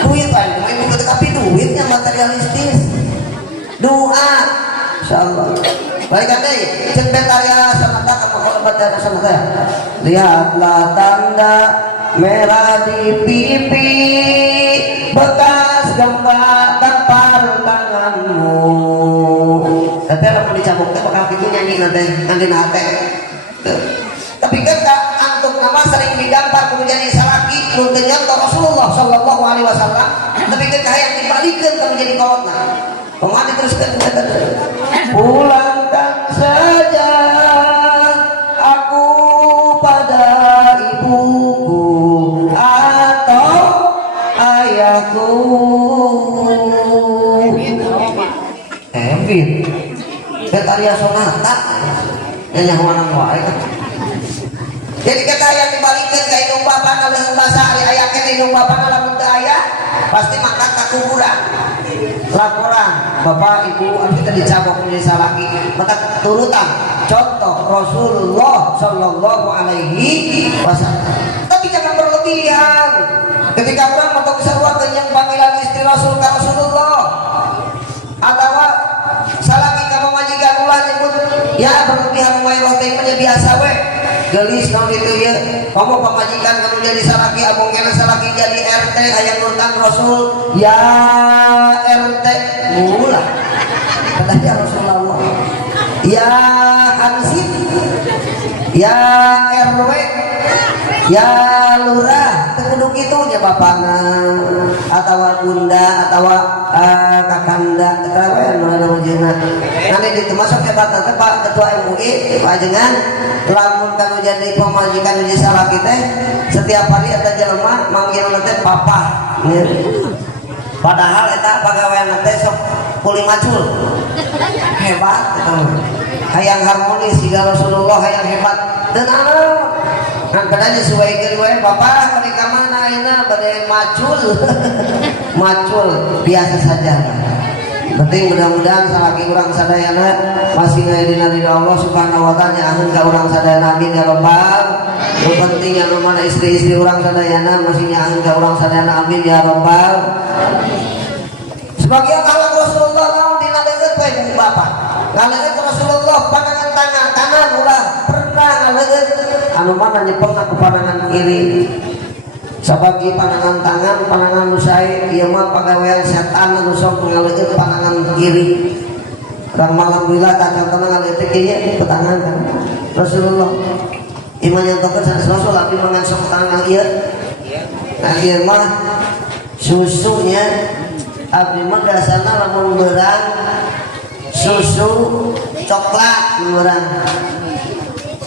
duit bukan tapi duitnya materialistis. Doa, insyaallah. Baik deh, cek betaria sama tak kamu baca sama saya. Lihatlah tanda merah di pipi bekas gambar tanganmu. Teteh lamun dicabuknya bakal kitu nyanyi nanti nate. Tapi kan antuk nama sering digambar kemudian salaki nuntun nyontoh Rasulullah sallallahu alaihi wasallam. Tapi kan hayang dibalikkeun ka menjadi kolotna. Pemadi teruskan pulangkan saja aku pada ibuku atau ayahku. Evin Betaria Sonata yang orang wae. Jadi kata yang dibalikkan ke indung bapak oleh bahasa ayah-ayahnya indung bapak lamun teu aya pasti mangkat ka kuburan. Laporan bapak ibu kita dicabok menjadi salaki maka turutan contoh Rasulullah sallallahu alaihi wasallam. Tapi jangan berlebihan ketika orang mau keseruan yang panggilan istri Rasul ke Rasulullah atau salaki kamu majikan ulah nyebut ya berlebihan wae roti biasa we gelis naon itu ya kamu pamajikan kamu jadi salaki abong kena salaki jadi RT hayang nurtan Rasul ya RT mula katanya Rasulullah ya Hansip ya RW ya lurah tekuduk itu nya bapana atau bunda atau kakanda atawa anu jeung nanti ditu masuk ke bata Pak Ketua MUI pajengan lamun kanu jadi pamajikan di salaki teh setiap hari eta jelema manggilna teh papa ya. Padahal eta pagawean teh sok kuli macul hebat hayang harmonis siga Rasulullah hayang hebat tenang kan kada disesuaikeun wae bapak bade ka mana ayeuna bade macul macul biasa saja penting mudah-mudahan salaki urang sadayana masih ngayadina ridho Allah subhanahu wa ta'ala nyaangeun ka urang sadayana amin ya rabbal nu penting anu mana istri-istri urang sadayana masih nyaangeun ka urang sadayana amin ya rabbal sebagian akhlak Rasulullah naon dina leungeut bae ku bapak ngaleungeut Rasulullah pandangan tangan kanan ulah pernah ngaleungeut anu mana nyepeng aku pandangan kiri sabagi pandangan tangan pandangan nusai ieu mah pagawean setan anu sok ngaleungeut pandangan kiri urang alhamdulillah contohna ngaleungeut kieu petangan kan Rasulullah iman yang tokeun sanes Rasul abdi mangan sok tangan ieu nah ieu mah susunya abdi mah biasana lamun beurang susu coklat beurang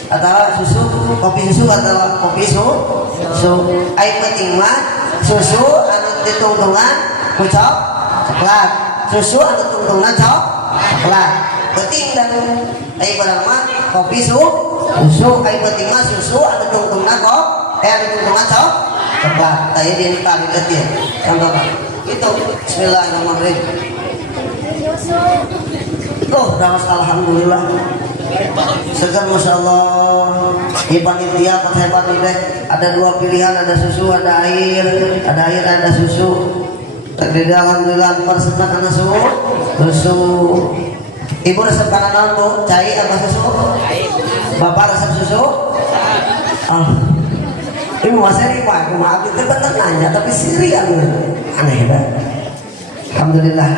atau susu kopi susu atau kopi susu air penting mah susu anu ditungtungan ku coklat susu anu tungtungan coklat penting dan air barang mah kopi susu air penting mah susu anu tungtungan anu tungtungan coklat tanya dia nikah ya contoh itu bismillahirrahmanirrahim ramas alhamdulillah segar masya Allah di panitia hebat deh ada dua pilihan ada susu ada air ada susu tadi alhamdulillah persepkan karena susu ibu resep karena naon bu cai apa susu bapak resep susu ibu masih pak maaf itu bener nanya tapi siri aneh banget alhamdulillah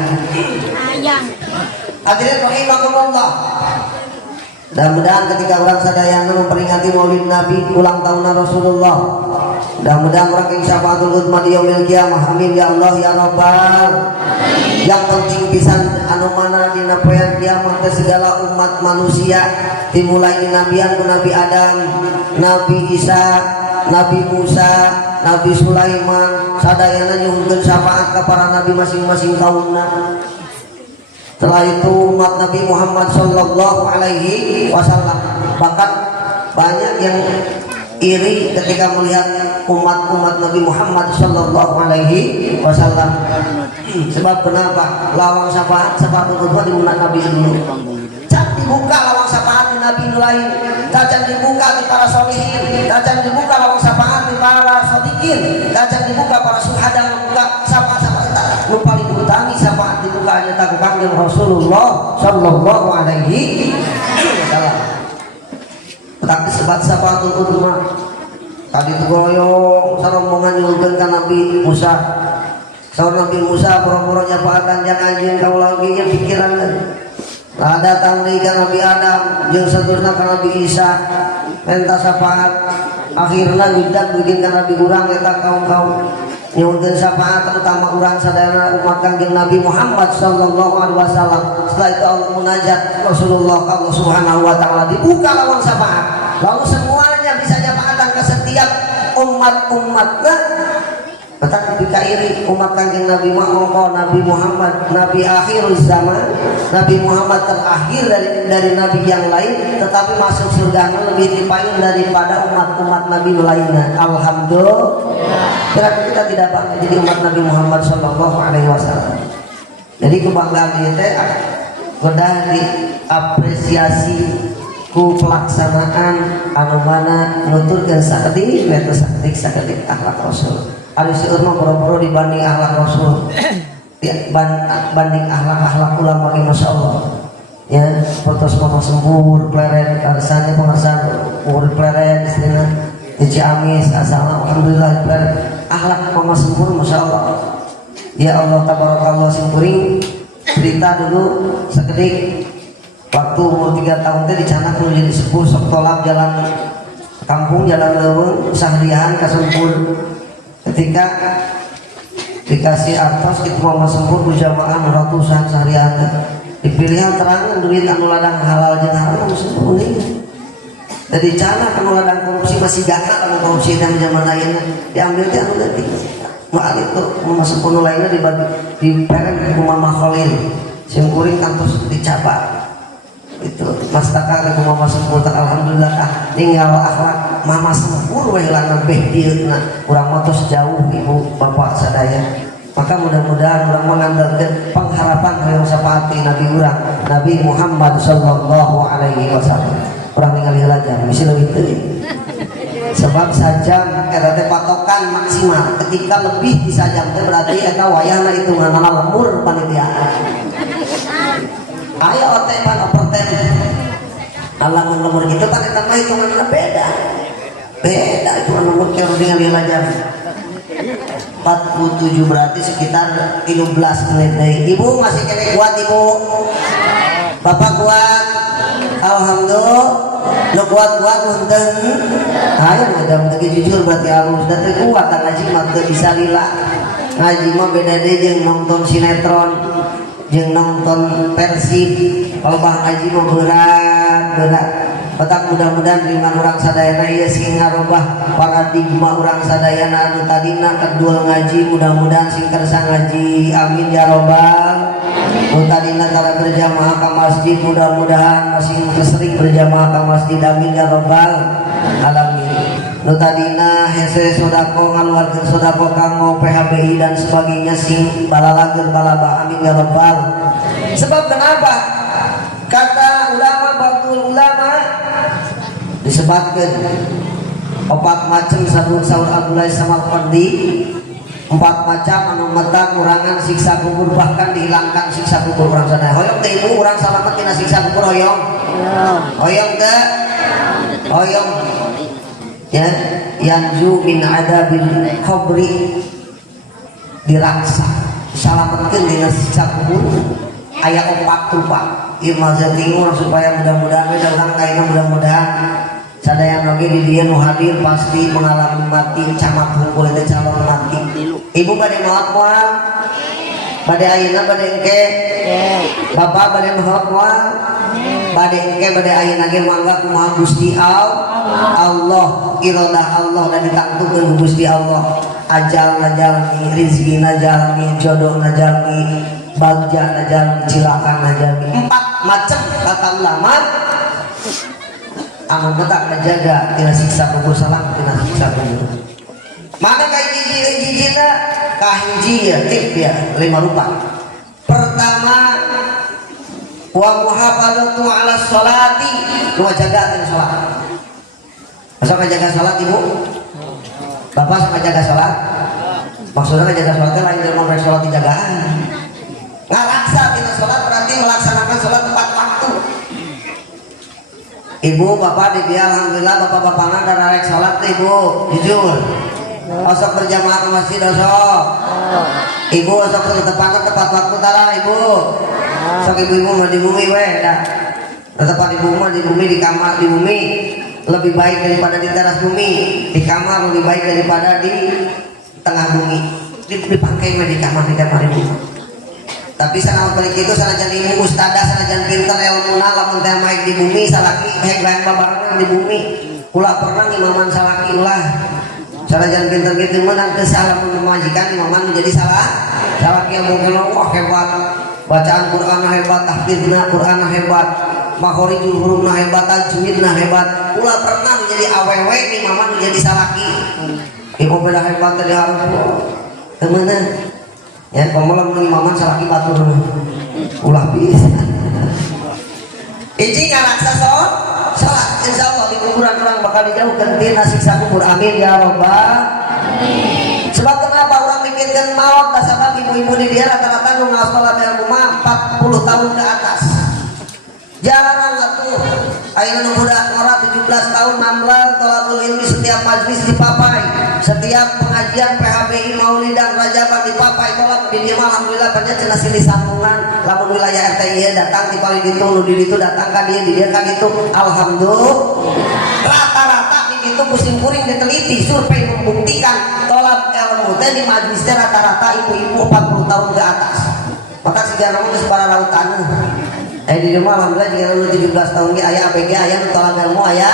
Ayang. hadirin rahimakumullah. Mudah-mudahan ketika orang sadayana memperingati Maulid Nabi ulang tahun Rasulullah, mudah-mudahan orang yang syafaatul uzma di yaumil qiyamah. Amin ya Allah ya Rabbal. Yang penting pisan anu mana dina poean kiamat segala umat manusia dimulai nabian ku Nabi Adam, Nabi Isa, Nabi Musa, Nabi Sulaiman sadayana nyuhunkeun syafaat ka para nabi masing-masing kaumna. Setelah itu umat Nabi Muhammad Sallallahu Alaihi Wasallam, bahkan banyak yang iri ketika melihat umat-umat Nabi Muhammad Sallallahu Alaihi Wasallam. Sebab kenapa? Lawang syafaat kedua di umat Nabi dulu. Cak dibuka lawang syafaat di Nabi lain, cak dibuka di para solihin, cak dibuka lawang syafaat di para sodikin, cak dibuka para syuhada membuka syafaat nu paling utami syafaat dibuka hanya tak panggil Rasulullah Sallallahu Alaihi Wasallam. Tapi sebab syafaat utama tadi itu goyong sarombongan nyulkeun ka Nabi Musa. Saur Nabi Musa pura-pura nyafaatan jangan anjeun kau lagi yang pikiran. Datang deui ka Nabi Adam jeung saturna ka Nabi Isa minta syafaat. Akhirna bidak bikin ka Nabi urang eta kaum-kaum nyuhunkeun syafaat terutama urang sadayana umat Kangjeng Nabi Muhammad Sallallahu Alaihi Wasallam. Setelah itu Allah munajat Rasulullah Allah Subhanahu Wa Taala dibuka lawang syafaat. Lalu semuanya bisa nyafaatan ke setiap umat-umatnya. Tetap dikairi umat Kangjeng Nabi Nabi Muhammad Nabi akhir zaman, Nabi Muhammad terakhir dari Nabi yang lain, tetapi masuk surga lebih dipayung daripada umat-umat Nabi lainnya. Alhamdulillah. Berarti kita tidak bangga jadi umat Nabi Muhammad Sallallahu Alaihi Wasallam. Jadi kebanggaan itu sudah diapresiasi ku pelaksanaan anu mana nuturkeun sakeutik eta sakeutik akhlak Rasul. Ari seueur mah boro-boro dibanding akhlak Rasul. Banding akhlak-akhlak ulama ge masyaallah. Ya, potos mama sempur pleret karsanya pengasan umur pleret istilah di Ciamis asal alhamdulillah pleret akhlak mama sempur masya Allah. Ya Allah tabarakallah simpuring cerita dulu sekedik waktu umur 3 tahun teh dicanak menjadi sepuh sok tolak jalan kampung jalan leuweung sahriahan kasempur ketika dikasih artos itu mama sempur berjamaah ratusan seharian dipilihan terang duit anu ladang halal jeung haram sempur jadi cana anu ladang korupsi masih gaka anu korupsi dan zaman ayeuna diambil teh anu leutik malik tuh mama sempur lainnya dibagi dipereng ku mama Khalil simkuring kantos dicabar itu mastaka ke mama sempur alhamdulillah tinggal akhlak mama sempur we lana beh dieuna urang mah tos jauh ibu bapak sadaya maka mudah-mudahan urang mengandalkeun pengharapan hoyong sapaati Nabi urang Nabi Muhammad sallallahu alaihi wasallam urang ningali heula jam bisi leuwih teuing sebab sajam eta teh patokan maksimal ketika lebih di sajam teh berarti eta wayahna hitunganna lembur panitia ayo otek pan overtime Allah nomor gitu kan eta mah hitunganna beda itu nomor keur dengan lila jam 47 berarti sekitar 13 menit deui. Ibu masih kene kuat ibu? Bapak kuat? Alhamdulillah. Lo kuat-kuat munten. Ayo madam teu jujur berarti alus da teu kuat kan ngaji mah teu bisa lila. Ngaji mah beda deui jeung nonton sinetron, jeung nonton Persib. Kalau bah ngaji mah berat. Petak mudah-mudahan dengan orang sadayana ieu sing ngarobah paradigma orang sadayana anu tadina kedua ngaji mudah-mudahan sing kersa ngaji amin ya robbal nu tadina tara berjamaah ka masjid mudah-mudahan masih sering berjamaah ka masjid amin ya robbal alamin nu tadina hese sodako ngaluarkeun sodako kanggo PHBI dan sebagainya sing balalageun balaba amin ya robbal sebab kenapa kata ulama batul ulama disebutkan 4 macam sabun sahur Abdullah Samarqandi 4 macam anu mata kurangan siksa kubur bahkan dihilangkan siksa kubur orang sana hoyong teh ibu orang salamet tina siksa kubur hoyong teh hoyong ya yanju min adabil qabri diraksa salametkeun dina siksa kubur aya 4 rupa ieu mah bingung supaya mudah-mudahan datang kaina mudah-mudahan sadaya oge di dieu nu hadir pasti mengalami mati camat hungkul teh calon mati. Ibu bade maot moal? Bade ayeuna bade engke? Bapak bade maot moal? Bade engke bade ayeuna ge mangga kumaha Gusti Allah iradah Allah dan ditangtukeun Gusti Allah ajal najalmi rizqina jalmi jodoh najalmi bagja najalmi cilakan najalmi 4 macam kata ulama anu betak menjaga tina siksa kubur salam tina siksa kubur mana kayak hiji-hijina kahiji ya tip ya 5 rupa pertama wa muhafadzatu ala sholati lu jaga tina salat masa jaga salat ibu bapak sama jaga salat maksudnya jaga salatnya lain dari mau salat dijagaan ngaraksa tina salat berarti melaksanakan salat tepat waktu. Ibu bapak di dia alhamdulillah bapak-bapakna dan rek salat ibu jujur osok berjamaah ke masjid osok ibu osok tepat waktu tara ibu sok ibu-ibu mau di bumi weh dah tepat di bumi di kamar di bumi lebih baik daripada di teras bumi di kamar lebih baik daripada di tengah bumi dipakai di kamar ibu tapi sana balik itu sanajan ilmu ustadzah sanajan pinter ilmuna lamun teh maik di bumi salaki baik babarengan di bumi kula pernah imaman salaki ulah sanajan pinter gitu menang teu salah memajikan imaman menjadi salaki yang mungkin wah hebat bacaan Qur'an hebat tahfidna Qur'an hebat makhorijul hurufna hebat tajwidna hebat kula pernah menjadi awewe imaman menjadi salaki ibu beda hebat tadi harus temenan ya pemalam imaman salaki batur ulah bisa iji ngaraksa salat insyaallah di kuburan orang bakal dijauhkeun tina siksa kubur amin ya robbal sebab kenapa orang mikirkeun maut dasarna ibu-ibu di dia rata-rata nu ngaos salat dalam rumah 40 tahun ke atas Jarang atuh. Ayeuna budak ngora 17 tahun namblang tolatul ilmi setiap majlis dipapai, setiap pengajian PHBI Maulidan Rajaban dipapai tolak di dieu alhamdulillah banyak cenah silih sambungan lamun wilayah RT ieu datang di paling ditu nu di ditu datang ka dieu di dieu ka ditu alhamdulillah. Rata-rata di ditu musim kuring diteliti survei membuktikan tolak ilmu teh di majlis teh rata-rata ibu-ibu 40 tahun ke atas. Maka sejarah geus para taneuh. Di rumah alhamdulillah jika lu 17 tahun ge aya ABG aya tolak ilmu aya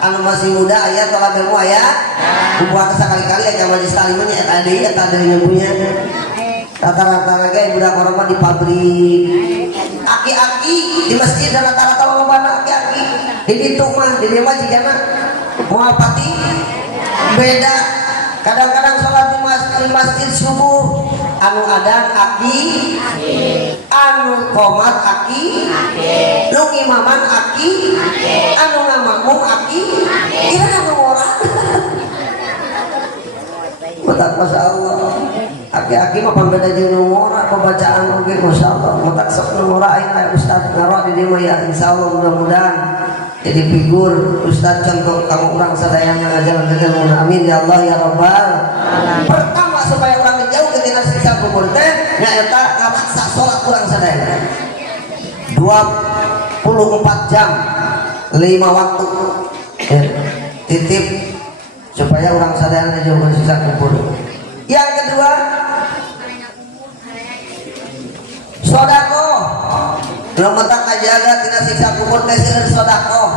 anu masih muda aya tolak ilmu aya buat sekali-kali aya majelis taklimnya eta deui eta dari nyebunya rata-rata lagi budak korma di pabrik aki-aki di masjid dan rata-rata lolobana aki-aki di ditu mah di dieu mah jigana moal pati beda kadang-kadang sholat di masjid subuh anu adan aki anu qomat aki nu imaman aki anu ngamakmum aki kira anu orang mutak masya Allah aki-aki mah pambeda jeung nu orang pembacaan oge masya Allah mutak sok nu orang aya ustaz ngaro di dieu mah ya insyaallah mudah-mudahan jadi figur ustaz contoh kamu orang sadayana ngajalan mun amin ya Allah ya rabbal pertama supaya orang jauh ke tina siksa kubur teh nyaeta ngaraksa salat urang sadayana 24 jam 5 waktu titip supaya orang sadayana jauh ke siksa kubur. Yang kedua sedekah. Lumetak kajaga tina siksa kubur teh seueur sedekah.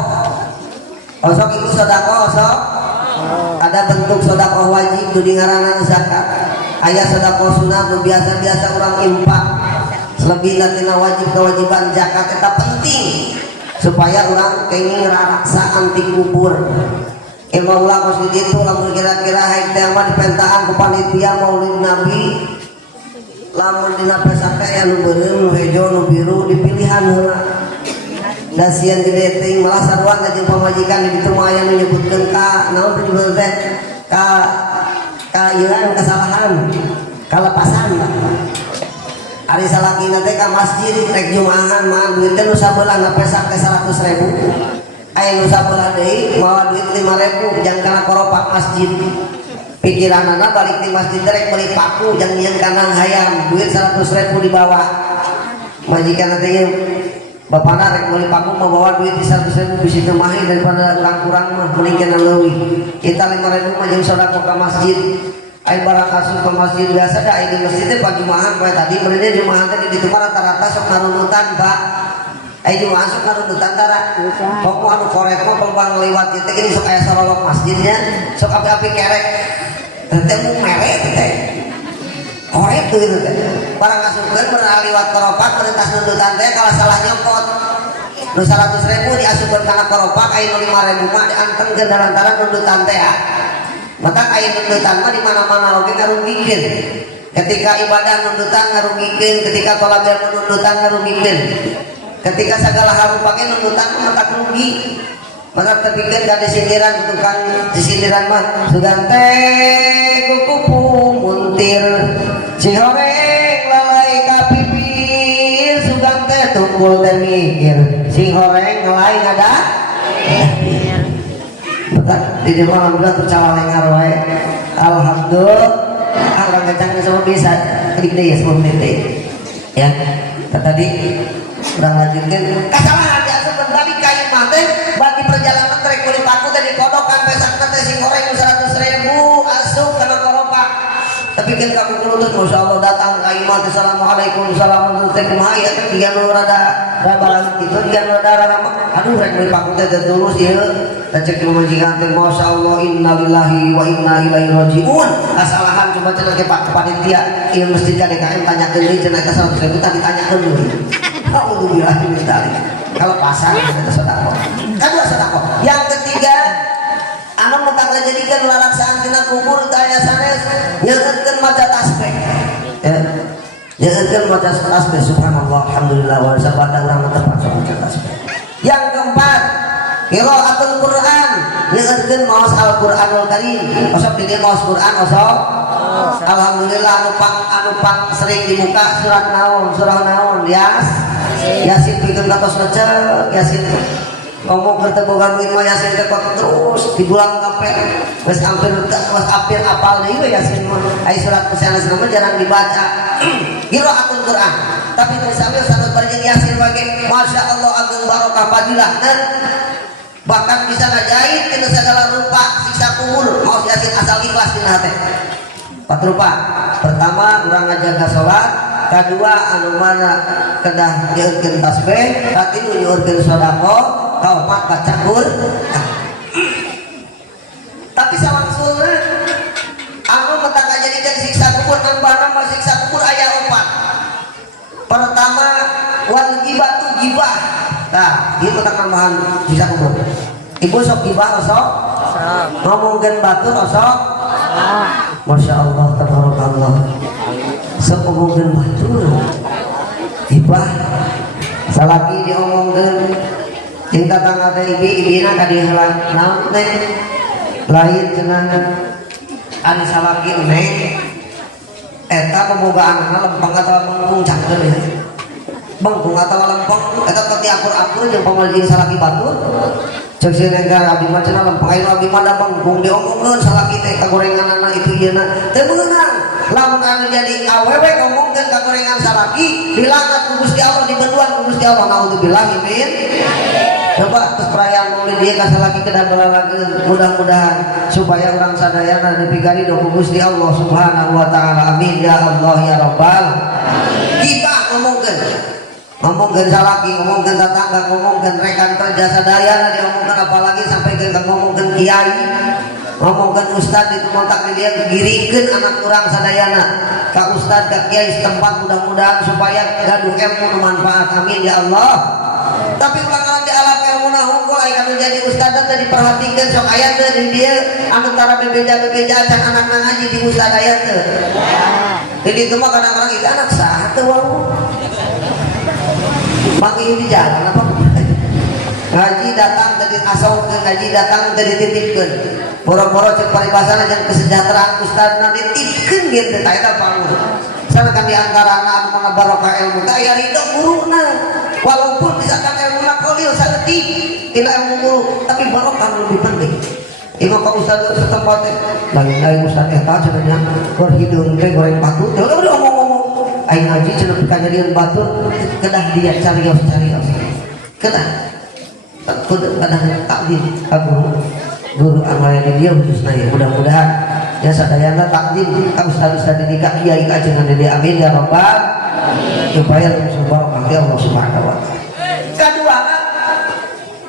Osok ibu sedekah osok. Ada bentuk sedekah wajib nu ngaranna zakat. Aya sedekah sunat nu biasa-biasa urang infak. Selebihna tina wajib kewajiban zakat eta penting supaya urang kenging raraksa anti kubur. Ilmu ulah kos di ditu lamun kira-kira haid teh mah dipentaan ku panitia Maulid Nabi. Lamun dina pesake aya nu beuneu nu hejo nu biru dipilihan heula. Da sieun di deting malah saruan jeung pamajikan di ditu mah aya nu nyebutkeun ka naon teh nyebutkeun teh ka ieu kesalahan kalepasan. Ari salakina teh ka masjid rek jumaahan mah duit teh nu sabeula ngapesak teh 100.000. Aya nu sabeula deui mawa duit 5.000 jang kana koropak masjid. Pikiranana balik di masjid rek beli paku jang nyeun kana hayam duit 100.000 dibawa majikan teh bapana rek beli paku membawa duit di 100.000 bisi teu mahir daripada kurang-kurang mah mending kana leuwih kita 5.000 mah jeung sedekah ka masjid ai barang kasih ke masjid biasa dah di masjid teh pajumahan poe tadi meureun jumahan teh di ditu rata-rata sok narunutan Pak ai jumahan sok narunutan tara pokok anu korek mah pembang lewat teh gini sok aya sorolok masjidnya sok api-api kerek teh mu merek teh korek tuh itu teh barang ngasupkeun pernah liwat koropak perintah nundutan teh kalau salah nyopot nu 100.000 diasupkeun kana koropak aya nu 5.000 mah diantengkeun lantaran nundutan teh maka aya nundutan mah di mana-mana oge ngarugikeun ketika ibadah nundutan ngarugikeun ketika tolak nundutan ngarugikeun ketika segala hal pake nundutan mah tak rugi. Maka terpikir dari sindiran tukang sindiran mah sugan teh kupu muntir cihoreng lalai kapipir sugan teh tumpul teh mikir cihoreng lalai ngada maka di dieu alhamdulillah tercala lengar wae alhamdulillah orang kencang sama bisa kedik deui sebelum menit ya tadi urang lanjutkeun kasalahan diasupkeun tadi kayu mah teh bagi perjalanan trek kulit paku tadi kodokan pesakna teh sing goreng 100.000 asup kana koropak tapi kan kamu kulutut masya Allah datang ka imam assalamualaikum assalamualaikum kumaha ya teh tiga nu rada barang kitu tiga nu rada aduh rek kulit paku teh tulus ieu da cek ke majikan teh masya Allah innalillahi wa inna ilaihi rajiun kasalahan coba cenah ke Pak panitia ieu masjid ka DKM tanyakeun deui cenah ka 100.000 tadi tanyakeun deui alhamdulillah min dzalik kalau pasar kita sedekah. Kedua sedekah. Yang ketiga, anu mentang ngajadikeun lalaksaan tina kubur daya sanes nyeunkeun maca tasbih. Ya. Nyeunkeun maca tasbih subhanallah alhamdulillah wa sabada urang tepat maca tasbih. Yang keempat, qiraatul Quran. Nyeunkeun maos Al-Qur'anul Karim. Osok di dieu maos Quran osok. Alhamdulillah anu pang sering dibuka surah naon Yas Yasin bikin katos ngecek Yasin ngomong ketemu duit mah Yasin kekot terus di bulan kape mas hampir apal deh Yasin mah ay surat kesayangan nama jarang dibaca qiraatul Quran tapi sambil satu berjeng Yasin bagi Masya Allah agung barokah fadilah dan bahkan bisa ngajahit dengan segala rupa siksa kubur mau Yasin asal ikhlas di hati 4 rupa pertama kurang ngajaga sholat kedua anu mana kedah nyeurkeun tasbih katilu nyeurkeun sedekah kaopat baca Quran tapi sawangsulna anu mentak ngajadikeun siksa kubur nambah siksa kubur aya 4 pertama wal ghibatu ghibah nah ieu mentak nambahan siksa kubur ibu sok ghibah sok ngomongkeun batur sok Masya Allah tabarakallah sok ngomongkeun batur ghibah salaki diomongkeun yang datang ada ibina kadi heula naon teh lain cenah anu salaki neng eta pembogaanna lempeng atawa mengkung cangkeun ya mengkung atawa lempeng eta teh akur-akur jeung pamaljing salaki batur ceuk sinengga abdi mah cenah lempeng aya abdi mah da mengkung diomongkeun salaki teh kagorenganna itu ieuna teu meunang lamun anu jadi awewe ngomongkeun kagorengan salaki dilaknat ku Gusti Allah dibeduan ku Gusti Allah naudzubillah min coba terus perayaan maulid dia kasih lagi kedah lagi mudah-mudahan supaya orang sadayana dipigari doa Gusti Allah Subhanahu wa taala amin ya Allah ya Rabbal kita ngomongkeun salaki ngomongkeun tetangga ngomongkeun rekan kerja sadayana diomongkeun apalagi sampai ke ngomongkeun kiai ngomongkeun ustad itu montak dia giringkeun anak urang sadayana ka ustad ka kiai setempat mudah-mudahan supaya gaduh ilmu bermanfaat amin ya Allah tapi ulangan di alam ilmu hungkul aya anu jadi ustad teh diperhatikeun sok aya teh di dieu anu tara bebeja acan anak ngaji di ustad aya teh jadi itu mah kadang-kadang itu anak saha teh wae manggih di jalan apa ngaji datang dari asal ke ngaji datang dari titipkeun boro-boro cek paribasana jeung kesejahteraan ustadna dititipkeun geus teh eta panguh sanakan di antara anu mangga barokah ilmu teh aya ridho guruna walaupun misalkan ilmu kolil saeutik tina ilmu guru tapi barokah lebih penting imam ka ustad setempat teh lain ustad eta cenah gor hidung teh goreng batu teh udah ngomong-ngomong aing ngaji cenah kajadian batur kedah dia carios kedah takdim ka guru amalnya dia khususnya ya mudah-mudahan ya sadayana takdim ka ustad-ustad didik kiai ka ajengan dede amin ya rabbal supaya subhanallah Allah subhanahu wa taala kedua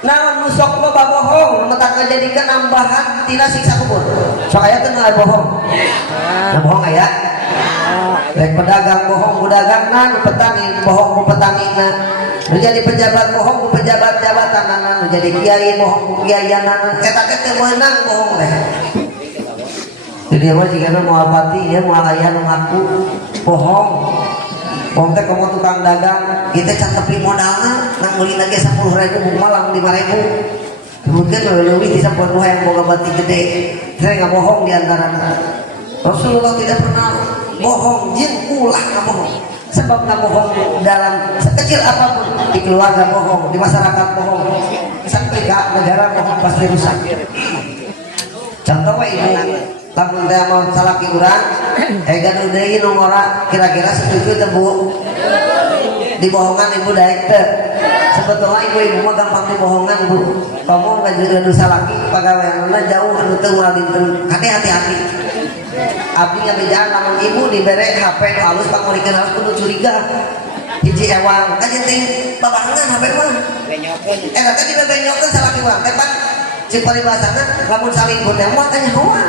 naon nusok loba bohong mentak ngajadikeun nambahan tina siksa kubur sok aya teh bohong bohong aya rek pedagang bohong ku dagangna petani bohong ku petanina nu jadi pejabat bohong ku pejabat jabatanna nu jadi kiai bohong ku kiaianna eta teh meunang bohong teh jadi mah jigana moal pati ya moal aya nu ngaku bohong bohong teh komo tukang dagang kita catepi modalna nang meuli lagi 10.000 malang 5.000 kemudian leuwih di 10 yang boga bati gede saya nggak bohong di antaranya Rasulullah tidak pernah bohong jin ulah bohong sebab nggak bohong dalam sekecil apapun di keluarga bohong di masyarakat bohong sampai ke negara bohong pasti rusak contoh ibu lamun teh mau salaki urang gaduh deui nu ngora kira-kira setuju teh Bu dibohongan ibu daek teh sebetulnya ibu mah gampang dibohongan Bu kamu gaduh salaki pagaweanna jauh anu teu moal dinten hati-hati abdi ngabejaan lamun ibu dibere HP nu alus pangurikeun alus kudu curiga hiji ewang ka jeung babarengan HP mah eta teh dibebenyokeun salaki urang teh pan cik paribasana lamun salingkun teh moal tanya hoan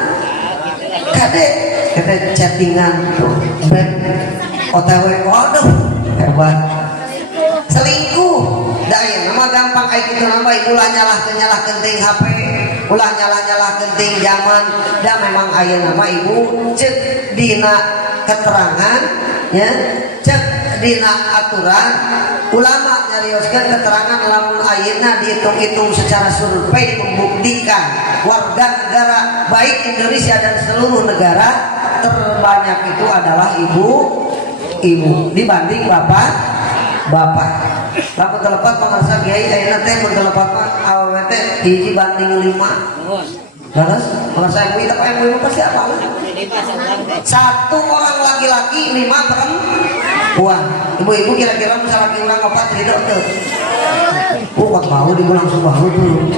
kade kata chattingan back OTW waduh hebat selingkuh daya nama gampang kayak gitu nama ulah nyalah kenting HP ulah nyalah kenting zaman dan memang aya nama ibu cek dina keterangan ya cek dina aturan ulama nyarioskeun keterangan lamun ayeuna dihitung-hitung secara survei membuktikan warga negara baik Indonesia dan seluruh negara terbanyak itu adalah ibu dibanding bapak lamun telepat pangarsa kiai ayeuna teh mun telepat mah awewe teh 1 banding 5. Terus pangarsa MUI tapi MUI pasti apa? 1 orang laki-laki 5 perempuan. Ibu-ibu kira-kira misalnya laki urang 4 ridho teu? Kok mau dibilang subhanallah dulu.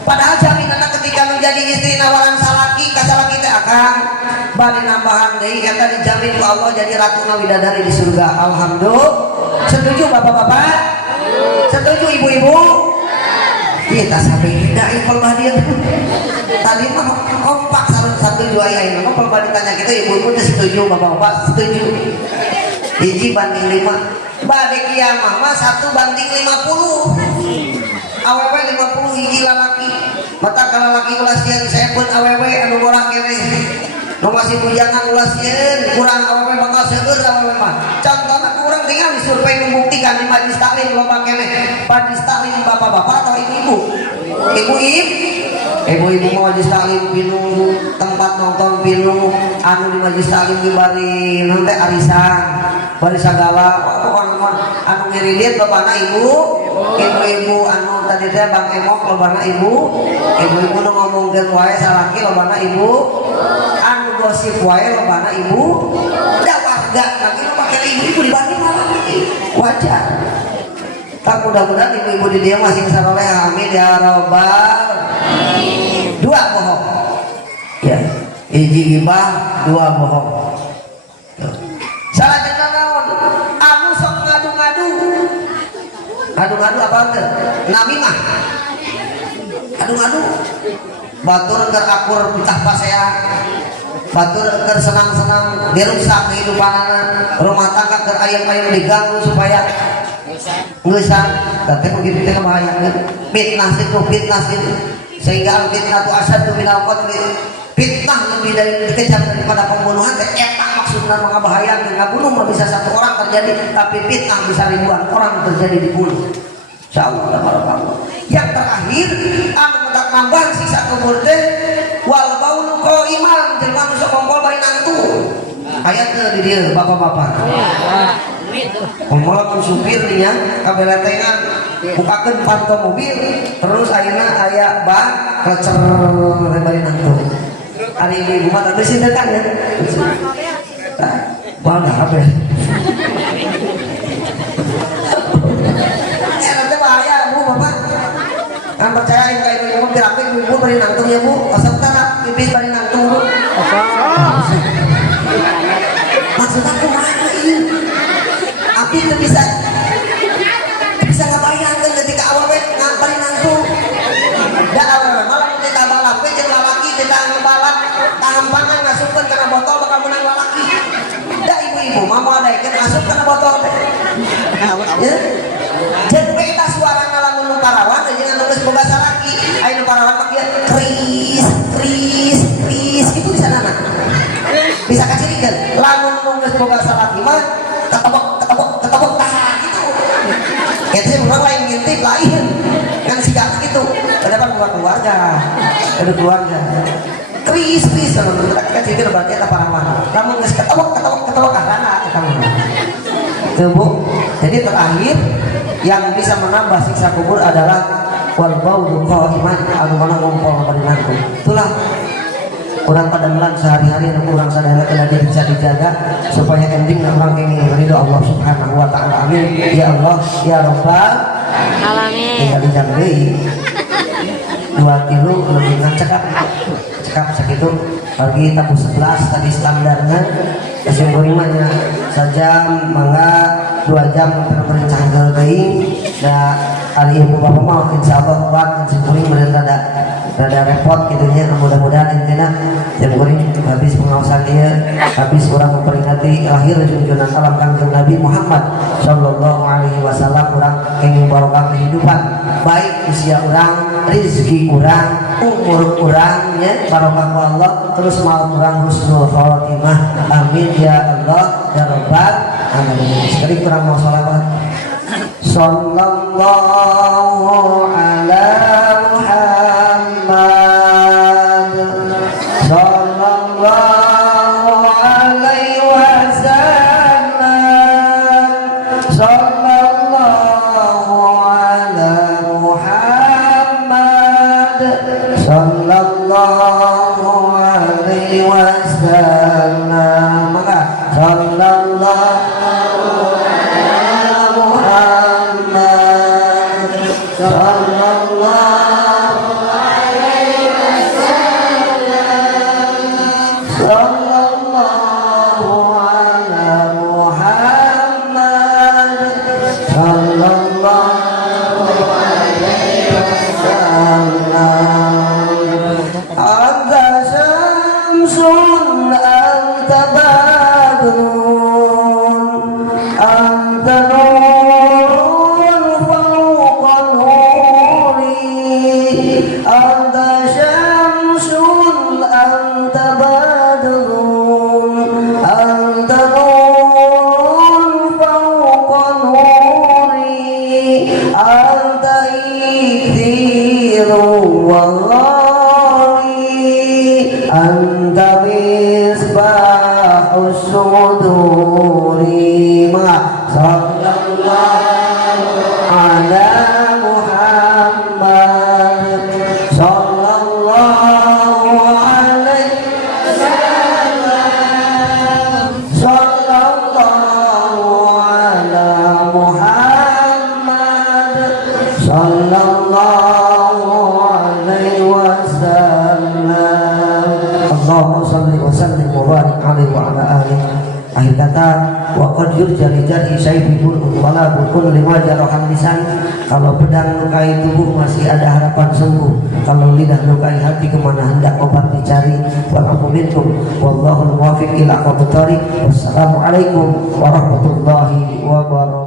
Padahal jaminanna ketika menjadi istri nawaran salaki ka salaki teh akan bade nambahan deui eta dijamin ku Allah jadi ratuna widadari di surga. Alhamdulillah. Setuju bapak-bapak? Setuju ibu-ibu? Kita sampai tidak info dia. Tadi mah kompak satu dua ya ini. Kalau ditanya kita ibu-ibu tuh setuju, bapak-bapak setuju. 1 banding 5. Bade kiamah mah 1 banding 50. Awewe 50 hiji lalaki. Mata kalau laki ulah sieun saya pun awewe anu borak kene. Nu masih bujangan ulah sieun kurang awewe bakal seueur awewe mah. Contohna kurang tinggal disurvei membuktikan di majelis taklim loba kene. Majelis taklim bapak-bapak atau ibu-ibu? Ibu-ibu mau majelis taklim pinu tempat nonton pinu anu di majelis taklim di bari nanti arisan bari sagala pokokna anu ngirilit bapana ibu-ibu anu tadi teh Bang Emok lobana ibu-ibu nu ngomongkeun wae salaki lobana ibu anu gosip wae lobana ibu da warga lagi nu make ibu-ibu dibanding laki wajar. Tak mudah-mudahan ibu-ibu di dia masih saroleh amin ya robbal. 2 bohong. Ya, 1 gibah, 2 bohong. Salah jenengan naon? Anu sok ngadu-ngadu. Adu-adu apa teh? Namimah. Adu-adu. Batur keur akur pecah pasea. Batur keur senang-senang dirusak kehidupanana. Rumah tangga keur ayam-ayam diganggu supaya ngeusan. Tapi begitu teh membahayakeun. Fitnah itu. Sehingga fitnah itu asyaddu minal qatl. Fitnah lebih dari kejam daripada pembunuhan. Eta maksudnya membahayakan. Ngabunuh mah bisa 1 orang terjadi, tapi fitnah bisa ribuan orang terjadi dibunuh. Insyaallah barakallahu. Yang terakhir anu mendak nambah siksa kubur teh wal baulu qaiman jeung manusia kompol bari nangtu. Ayat teh di dieu bapak-bapak. Kompol pun supir nih ya, kabeletengan bukakeun panto mobil terus ayeuna aya ban kecer bari nangtu. Ari ibu mah teh sih dekan ya. Bang apa? Bahaya bu bapak kan percaya yang kayak ibu kira-kira ibu beri nangtung ya bu osok tanah pipis beri nangtung bu maksud aku mana ini api itu bisa ngebayangkan ketika awalnya beri nangtung dan awalnya malah kita balap jeung lalaki kita ngebalap tahampangan masukkan karena botol bakal menang lalaki dah ibu-ibu mau adaikeun asup karena botol ya jeung beta suarana lamun nu parawan jeung anu geus boga salaki aya nu parawan mah kieu kris gitu bisa nana bisa kacirikeun lamun nu geus boga salaki mah ketebok tahan gitu eta urang lain ngintip lain kan siga gitu kedepan keluarga kris lamun kacirikeun berarti eta parawan lamun geus ketebok karana eta mah teu bu. Jadi terakhir yang bisa menambah siksa kubur adalah wal baulu qaiman anu mana ngompol pada nangku. Itulah orang pada melan sehari-hari anu urang sadaya teh bisa dijaga supaya ending urang kenging ridho Allah Subhanahu wa taala. Amin. Ya Allah, ya Rabbal alamin. Tinggal dijang deui 2 kilo lebih cekap sakitu bagi tabu 11 tadi standarnya kasih gorengannya sajam mangga 2 jam pernah canggal deui da ali ibu bapak mau insyaallah kuat jeung kuring meureun rada repot kitu nya mudah-mudahan intina jeung kuring habis pengawasan ieu habis urang memperingati lahir junjungan alam Kanjeng Nabi Muhammad sallallahu alaihi wasallam urang kenging barokah kehidupan baik usia urang rezeki urang umur urang ya barokah ku Allah terus maut urang husnul khotimah amin ya Allah ya rabbal alamin. Sekali kurang mau sholawat. Sallallahu ala Muhammad sallallahu alaihi wasallam sallallahu sallallahu alaihi wasallam. Maka sallallahu ala Muhammad sallallahu alaihi wasallam. Sallallahu ala Muhammad sallallahu alaihi wasallam. Anta syamsun anta badrun anta nurun fawqa nuri anta syamsun anta badrun anta nurun fawqa nuri anta ikthiru wallahi anta misbahus suduri. Sallallahu ala Muhammad sallallahu alaihi wasallam. Sallallahu ala Muhammad sallallahu alaihi wasallam. Allahumma shalli wa sallim wa barik alaihi wa ala alihi. Akhir kata, wa qad yurjali jari sayyidul wala bukun lima jarahan lisan. Kalau pedang lukai tubuh masih ada harapan sembuh. Kalau lidah lukai hati kemana hendak obat dicari. Walaupun minkum wallahu muwaffiq ila aqwamit thoriq. Wassalamualaikum warahmatullahi wabarakatuh.